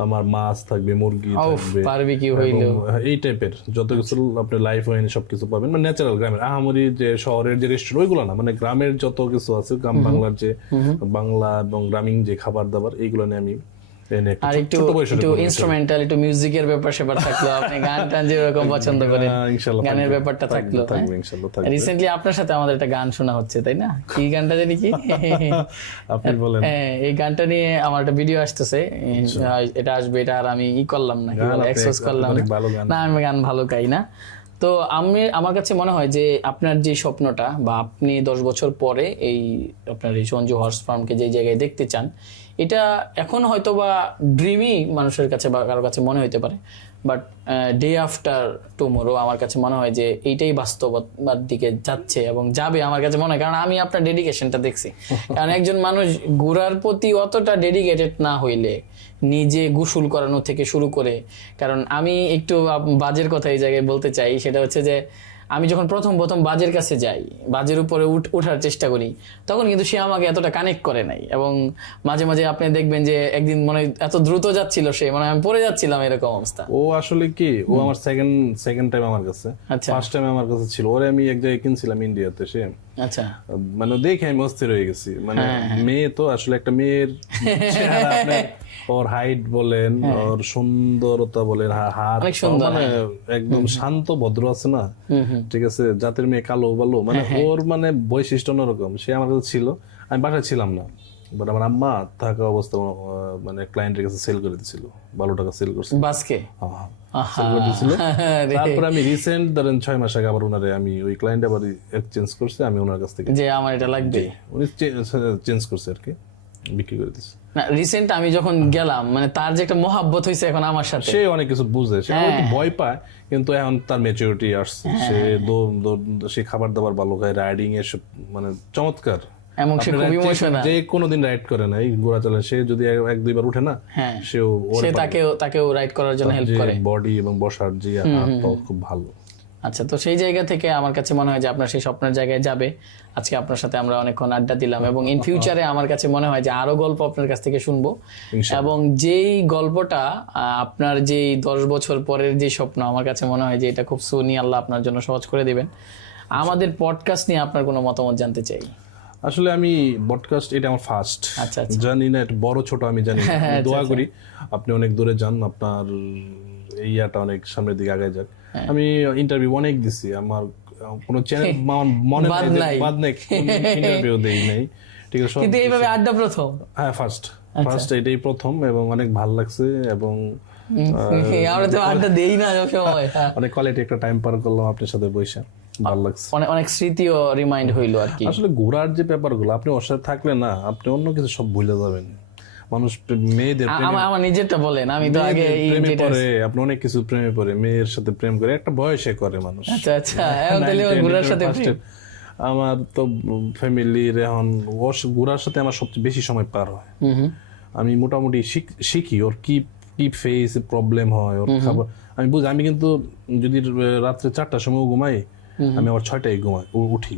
আমার মাছ থাকবে, মুরগি থাকবে, বারবিকিউ হইলো, এই টাইপের যত কিছু আপনি লাইফ ওয়েন সবকিছু পাবেন। মানে ন্যাচারাল গ্রামের, আহামরি যে শহরের যে রেস্টুরেন্ট ওইগুলো না, মানে গ্রামের যত কিছু আছে, গ্রাম বাংলার যে বাংলা এবং গ্রামীণ যে খাবার দাবার, এইগুলো নিয়ে আমি আর একটু ইনস্ট্রুমেন্টাল, একটু মিউজিকের ব্যাপার সেবার থাকলো, আপনি গান টান যেরকম পছন্দ করেন গানের ব্যাপারটা থাকলো। রিসেন্টলি আপনার সাথে আমাদের একটা গান শোনা হচ্ছে, তাই না? কি গানটা জানি কি আপনি বলেন? এই গানটা নিয়ে আমার একটা ভিডিও আসতেছে, এটা আসবে, এটা আর আমি করলাম না, এক্সপোজ করলাম না, আমি গান ভালো গাই না। তো আমার কাছে মনে হয় যে আপনার যে স্বপ্নটা, বা আপনি 10 বছর পরে এই আপনার এই সঞ্জু হর্স ফার্মকে যে জায়গায় দেখতে চান, এটা এখন হয়তো বা ড্রিমই মানুষের কাছে বা কারোর কাছে মনে হইতে পারে, বাট ডে আফটার টুমোরো আমার কাছে মনে হয় যে এইটাই বাস্তবতার দিকে যাচ্ছে এবং যাবে আমার কাছে মনে হয়। কারণ আমি আপনার ডেডিকেশনটা দেখছি। কারণ একজন মানুষ ঘোড়ার প্রতি অতটা ডেডিকেটেড না হইলে, নিজে গোসল করানো থেকে শুরু করে, কারণ আমি একটু বাজের কথা এই জায়গায় বলতে চাই, সেটা হচ্ছে যে আমি যখন প্রথম বাজের কাছে যাই, বাজের উপরে ওঠার চেষ্টা করি, তখন কিন্তু সে আমাকে এতটা কানেক্ট করে নাই। এবং মাঝে মাঝে আপনি দেখবেন যে একদিন মনে এত দ্রুত যাচ্ছিল সে, মানে আমি পড়ে যাচ্ছিলাম, এরকম অবস্থা। ও আসলে কি, ও আমার সেকেন্ড টাইম আমার কাছে, ফার্স্ট টাইম আমার কাছে ছিল, ওরে আমি এক জায়গায় কিনছিলাম ইন্ডিয়াতে, সে আচ্ছা মানে দেখে আমি অস্থির হয়ে গেছি। মানে মেয়ে তো আসলে একটা মেয়ের চেহারা ওর হাইট বলেন, ওর সুন্দরতা বলেন, হাত অনেক সুন্দর, মানে একদম শান্ত ভদ্র আছে না, ঠিক আছে, জাতের মেয়ে, কালো ভালো, মানে ওর মানে বৈশিষ্ট্য অন্যরকম। সে আমার কাছে ছিল, আমি বাসায় ছিলাম না, বাট আমার আম্মা থাকা অবস্থা মানে ক্লায়েন্টের কাছে সেল করে দিছিল, ভালো টাকা সেল করছে, বাসকে সেল করে দিছিল। তারপর আমি রিসেন্ট ধরেন 6 মাস আগে আবার ওনারে আমি ওই ক্লায়েন্ট আবার এক্সচেঞ্জ করছে, আমি ওনার কাছ থেকে যে আমার এটা লাগবে, উনি চেঞ্জ করছে আর কি, বিক্রি করে দিচ্ছে। না রিসেন্ট আমি যখন গেলাম, মানে তার যে একটা মহাব্বত হয়েছে এখন আমার সাথে, সে অনেক কিছু বুঝে, সে একটু ভয় পায়, কিন্তু এখন তার ম্যাচুরিটি আসছে, সে সে খাবার দাবার ভালো খায়, রাইডিং এসব মানে চমৎকার। এবং সে খুব ইমোশনাল, যে কোনোদিন রাইড করে না, এই ঘোড়া চালায়, সে যদি 1-2 বার উঠে না, সেও সে তাকেও রাইড করার জন্য হেল্প করে। বডি এবং বসার যে হাত পাও খুব ভালো। আচ্ছা, তো সেই জায়গা থেকে আমার কাছে মনে হয় যে আপনার সেই স্বপ্নের জায়গায় যাবে। আজকে আপনার সাথে আমরা অনেকক্ষণ আড্ডা দিলাম, এবং ইন ফিউচারে আমার কাছে মনে হয় যে আরো গল্প আপনার কাছ থেকে শুনবো, এবং যেই গল্পটা আপনার যেই 10 বছর পরের যে স্বপ্ন, আমার কাছে মনে হয় যে এটা খুব সুনি আল্লাহ আপনার জন্য সহজ করে দিবেন। আমাদের পডকাস্ট নিয়ে আপনার কোনো মতামত জানতে চাই। আসলে আমি পডকাস্ট, এটা আমার ফার্স্ট, আচ্ছা, জানি না এটা বড় ছোট আমি জানি না, আমি দোয়া করি আপনি অনেক দূরে যান, আপনার এই ইয়াটা অনেক সামনের দিকে আগায় যাক। আমি ইন্টারভিউ অনেক দিছি, আমার কোনো চ্যানেল মনে বাদ নেই, ইন্টারভিউ দেই নাই, ঠিক আছে, কিন্তু এইভাবে আড্ডা প্রথম, হ্যাঁ ফার্স্ট এটাই প্রথম, এবং অনেক ভালো লাগছে, এবং আমরা তো আড্ডা দেই না সবসময়, অনেক কোয়ালিটি একটা টাইম পার করলাম আপনার সাথে বসে, ভালো লাগছে, অনেক স্মৃতিও রিমাইন্ড হইলো আর কি। আসলে ঘোরার যে ব্যাপারগুলো, আপনি ওর সাথে থাকলে না, আপনি অন্য কিছু সব ভুলে যাবেন। মানুষ মেয়েদের আমার নিজেরটা বলেন, আমি তো আগে প্রেমে পড়ে, আপনি অনেক কিছু প্রেমে পড়ে, মেয়ের সাথে প্রেম করে একটা বয়সে করে মানুষ। আচ্ছা আচ্ছা, তাহলে ঘোরার সাথে আমার তো ফ্যামিলির এখন ঘোরার সাথে আমার সবচেয়ে বেশি সময় পার হয়। আমি মোটামুটি শিখি ওর কি কি ফেস প্রবলেম হয়, ওর খাবার আমি বুঝি। আমি কিন্তু যদি রাত্রে 4টার সময় ঘুমাই, আমি আবার 6টায় ঘুমাই, উঠি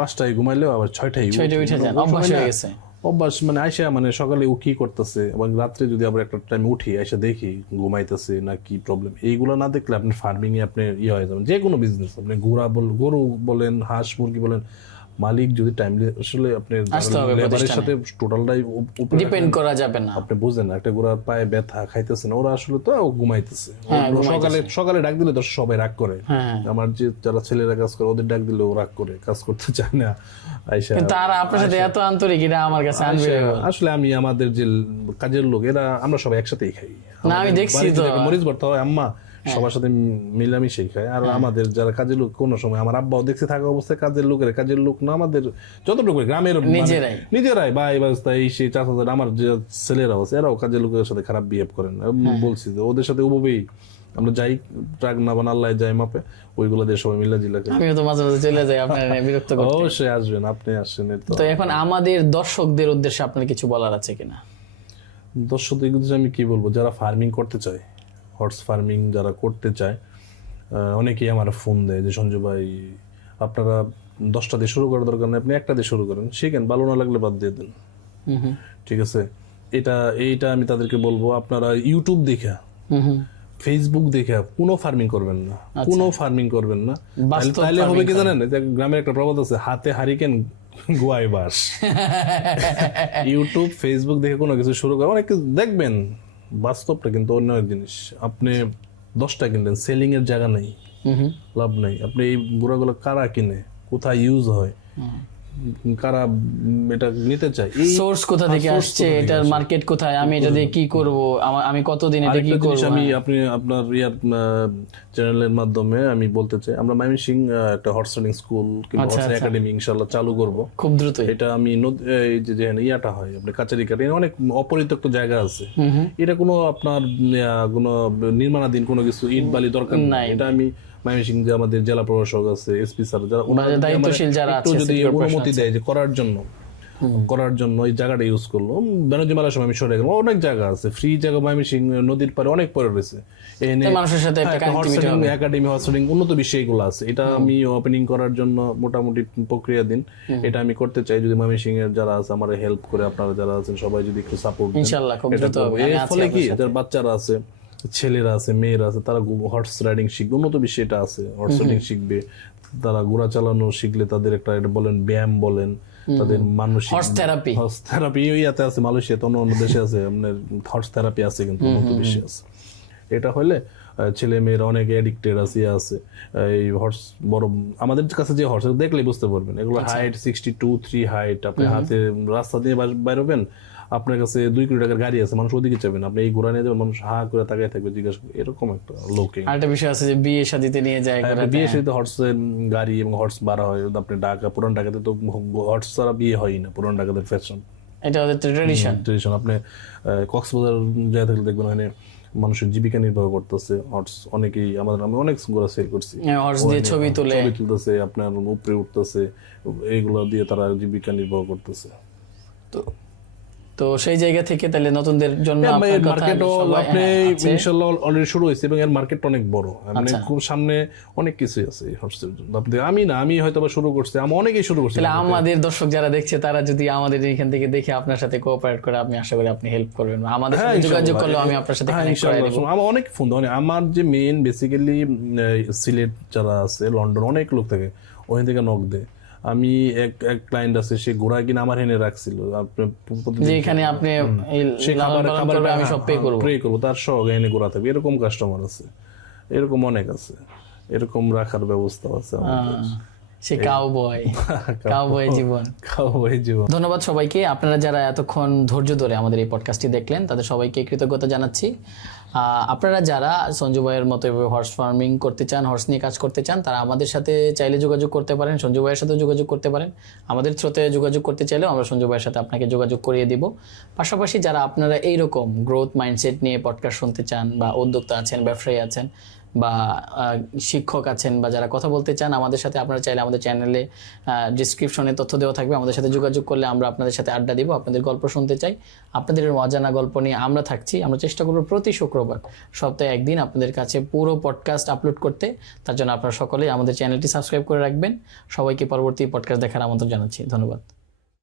5টায় ঘুমাইলেও আবার 6টায় উঠে যান, অভ্যাস হয়ে গেছে। অভ্যাস মানে আইসা মানে সকালে ও কি করতেছে, এবং রাত্রে যদি আবার একটা টাইমে উঠি, আইসা দেখি ঘুমাইতেছে না কি প্রবলেম, এইগুলো না দেখলে আপনি ফার্মিং এ আপনি হয়ে যাবেন, যে কোনো বিজনেস, আপনি গরু বলেন, হাঁস মুরগি বলেন, মালিক যদি টাইমলি আসলে আপনার লেবারের সাথে টোটালটাই ডিপেন্ড করা যাবে না। আপনি বুঝেন একটা ঘোড়ার পায়ে ব্যথা খাইতেছে না, ওরা আসলে তো ঘুমাইতেছে, সকালে ডাক দিলে তো সবাই রাগ করে, আমার যে যারা ছেলেরা কাজ করে ওদের ডাক দিলে ও রাগ করে, কাজ করতে চায় না। আইসা তারা আপনার সাথে এত আন্তরিক, এটা আমার কাছে আসলে আমি আমাদের যে কাজের লোক, এরা আমরা সবাই একসাথেই খাই না, আমি দেখছি তো মরিচ ভর্তা হয়, আম্মা সবার সাথে মিলামিশাই খায়। আর আমাদের যারা কাজের লোক, কোন সময় আমার আব্বাও দেখছে থাকা অবস্থায় কাজের লোক না, আমাদের যতটুকু গ্রামের নিজেরাই ভাই বাস্তা এই সেই চাচাদের, আমার যে ছেলেরাও আছে, এরাও কাজের লোকের সাথে খারাপ বিহেভ করেন। বলছি যে ওদের সাথে ওভাবেই আমরা যাই, ট্রাক না বান আল্লাহ যায় মাপে, ওইগুলো দিয়ে সবাই মিলা জিলা করি। আমিও তো মাঝে মাঝে চলে যাই আপনার বিরক্ত করতে। অবশ্যই আসবেন, আপনি আসেন। তো এখন আমাদের দর্শকদের উদ্দেশ্যে আপনার কিছু বলার আছে কিনা? দর্শকদের উদ্দেশ্যে আমি কি বলবো, যারা ফার্মিং করতে চায়, হর্স ফার্মিং যারা করতে চায়, অনেকেই আমার ফোন দেয় যে সঞ্জু ভাই আপনারা 10টা দিয়ে শুরু করার দরকার নেই, আপনি 1টা দিয়ে শুরু করেন, শিখেন, ভালো না লাগলে বাদ দিয়ে দেন, ঠিক আছে। এইটা আমি তাদেরকে বলবো, আপনারা ইউটিউব দেখা, ফেসবুক দেখে কোনো ফার্মিং করবেন না, তাহলে হবে কি জানেন, গ্রামের একটা প্রবাদ আছে, হাতে হারিকেন গোয়ায় বাস। ইউটিউব ফেসবুক দেখে কোনো কিছু শুরু করে, অনেক কিছু দেখবেন, বাস্তবটা কিন্তু অন্য এক জিনিস। আপনি 10টা কিনলেন, সেলিং এর জায়গা নেই, লাভ নাই। আপনি এই গুঁড়াগুলো কারা কিনে, কোথায় ইউজ হয়, কারা এটা নিতে চায়, সোর্স কোথা থেকে আসছে, এটার মার্কেট কোথায়, আমি এটা দিয়ে কি করব, আমি কতদিন এটা কি করব। আমি আপনার চ্যানেলের মাধ্যমে আমি বলতে চাই, আমরা ময়মনসিংহ একটা হর্স রাইডিং স্কুল কিংবা হর্স একাডেমি ইনশাআল্লাহ চালু করব খুব দ্রুত। এটা আমি এই যে ইয়াটা হয় আপনার কাচারি কাটে, অনেক অপরিত্যক্ত জায়গা আছে, এটা কোনো আপনার কোনো নির্মাণাধীন কোনো কিছু ইট বালি দরকার নাই। এটা আমি ময়মনসিংহ যে আমাদের জেলা প্রশাসক আছে, এসপি স্যার, যারা দায়িত্বশীল যারা আছে, যদি অনুমতি দেয় যে করার জন্য এই জায়গাটা ইউজ করলো, বাণিজ্য মেলার সময় আমি সরে গেলাম, অনেক জায়গা আছে ফ্রি জায়গা ময়মনসিংহ নদীর পারে অনেক পরে রয়েছে, মানুষের সাথে একাডেমি হর্স রাইডিং উন্নত বিশ্বে এগুলো আছে। এটা আমি ওপেনিং করার জন্য মোটামুটি প্রক্রিয়া দিন, এটা আমি করতে চাই। যদি ময়মনসিংহ এর যারা আছে আমার হেল্প করে, আপনারা যারা আছেন সবাই যদি একটু সাপোর্ট দেন, ইনশাআল্লাহ খুব দ্রুত হবে। এর ফলে কি যারা বাচ্চারা আছে, ছেলেরা আছে, মেয়েরা আছে, তারা হর্স রাইডিং শিখবে, উন্নত বিশ্বে এটা আছে, হর্স রাইডিং শিখবে, তারা ঘোড়া চালানো শিখলে তাদের একটা বলেন ব্যায়াম বলেন, তাদের মানসিক হর্স থেরাপি হর্স থেরাপি ইয়াতে আছে, মালয়েশিয়াতে অন্য অন্য দেশে আছে, আপনার হর্স থেরাপি আছে কিন্তু উন্নত বিশ্বে আছে। এটা হলে ছেলে মেয়েরা অনেক এডিক্টেড আছে এই হর্স বড় আমাদের কাছে যে হর্স দেখলে বুঝতে পারবেন, এগুলো হাইট 62-3 হাইট, আপনি হাতে রাস্তা দিয়ে বাইর হবেন, আপনার কাছে 2 কোটি টাকার গাড়ি আছে, মানুষ ওদিকে যাবেন, আপনি এই ঘোরা নিয়ে যাবেন, মানুষ হা করে তাকায় থাকবে, জিজ্ঞাসা এরকম একটা লোকে। আরেকটা বিষয় আছে যে বিয়ে শাদিতে নিয়ে যায়, বিয়ে সাথে হর্সের গাড়ি এবং হর্স বাড়া হয়। আপনি ঢাকা, পুরান ঢাকাতে তো হর্স ছাড়া বিয়ে হয় না, পুরান ঢাকাতে ফ্যাশন, এটা ওদের ট্রেডিশন। আপনি কক্সবাজার যায় থাকলে দেখবেন ওখানে মানুষের জীবিকা নির্বাহ করতেছে হর্স, অনেকেই আমি অনেক ঘোড়া সেল করছি, হর্স দিয়ে ছবি তুলতেছে, আপনার উপরে উঠতেছে, এইগুলো দিয়ে তারা জীবিকা নির্বাহ করতেছে। তো সেই জায়গা থেকে তাহলে নতুনদের জন্য মার্কেটও আপনি ইনশাআল্লাহ অলরেডি শুরু হয়েছে এবং এর মার্কেট অনেক বড়, মানে খুব সামনে অনেক কিছু আছে এই হর্সের জন্য। আমি হয়তো বা শুরু করছি, অনেকেই শুরু করছে। তাহলে আমাদের দর্শক যারা দেখছে তারা যদি আমাদের এখান থেকে দেখে আপনার সাথে কোঅপারেট করে, আমি আশা করি আপনি হেল্প করবেন, আমাদের সাথে যোগাযোগ করলে আমি আপনার সাথে কানেক্ট করে দেব। আমার অনেক ফোন ধরে, আমার যে মেইন বেসিক্যালি সিলেট যারা আছে, লন্ডন অনেক লোক থাকে, ওখান থেকে নক দেয়। আমি এক ক্লায়েন্ট আছে, সে ঘোড়া কিনা আমার হেনে রাখছিল, যেখানে আপনি আমি সব পে করবো, তার সহ এনে ঘোড়া থাকবে, এরকম কাস্টমার আছে, এরকম অনেক আছে, এরকম রাখার ব্যবস্থা আছে আমাদের। সে কাউবয় জীবন। ধন্যবাদ সবাইকে, আপনারা যারা এতক্ষণ ধৈর্য ধরে আমাদের এই পডকাস্টটি দেখলেন তাদের সবাইকে কৃতজ্ঞতা জানাচ্ছি। আপনারা যারা সঞ্জু ভাইয়ের মতো হর্স ফার্মিং করতে চান, হর্স নিয়ে কাজ করতে চান, তারা আমাদের সাথে চাইলে যোগাযোগ করতে পারেন, সঞ্জু ভাইয়ের সাথে যোগাযোগ করতে পারেন। আমাদের থ্রুতে যোগাযোগ করতে চাইলেও আমরা সঞ্জু ভাইয়ের সাথে আপনাকে যোগাযোগ করিয়ে দিব। পাশাপাশি যারা আপনারা এইরকম গ্রোথ মাইন্ডসেট নিয়ে পডকাস্ট শুনতে চান, বা উদ্যোক্তা আছেন, ব্যবসায়ী আছেন, বা শিক্ষক আছেন, বা যারা কথা বলতে চান আমাদের সাথে, আপনারা চাইলে আমাদের চ্যানেলে ডিসক্রিপশনে তথ্য দেওয়া থাকবে, আমাদের সাথে যোগাযোগ করলে আমরা আপনাদের সাথে আড্ডা দিব, আপনাদের গল্প শুনতে চাই, আপনাদের অজানা গল্প নিয়ে আমরা থাকছি। আমরা চেষ্টা করব প্রতি শুক্রবার সপ্তাহে একদিন আপনাদের কাছে পুরো পডকাস্ট আপলোড করতে। তার জন্য আপনারা সকলেই আমাদের চ্যানেলটি সাবস্ক্রাইব করে রাখবেন। সবাইকে পরবর্তী পডকাস্ট দেখার আমন্ত্রণ জানাচ্ছি। ধন্যবাদ।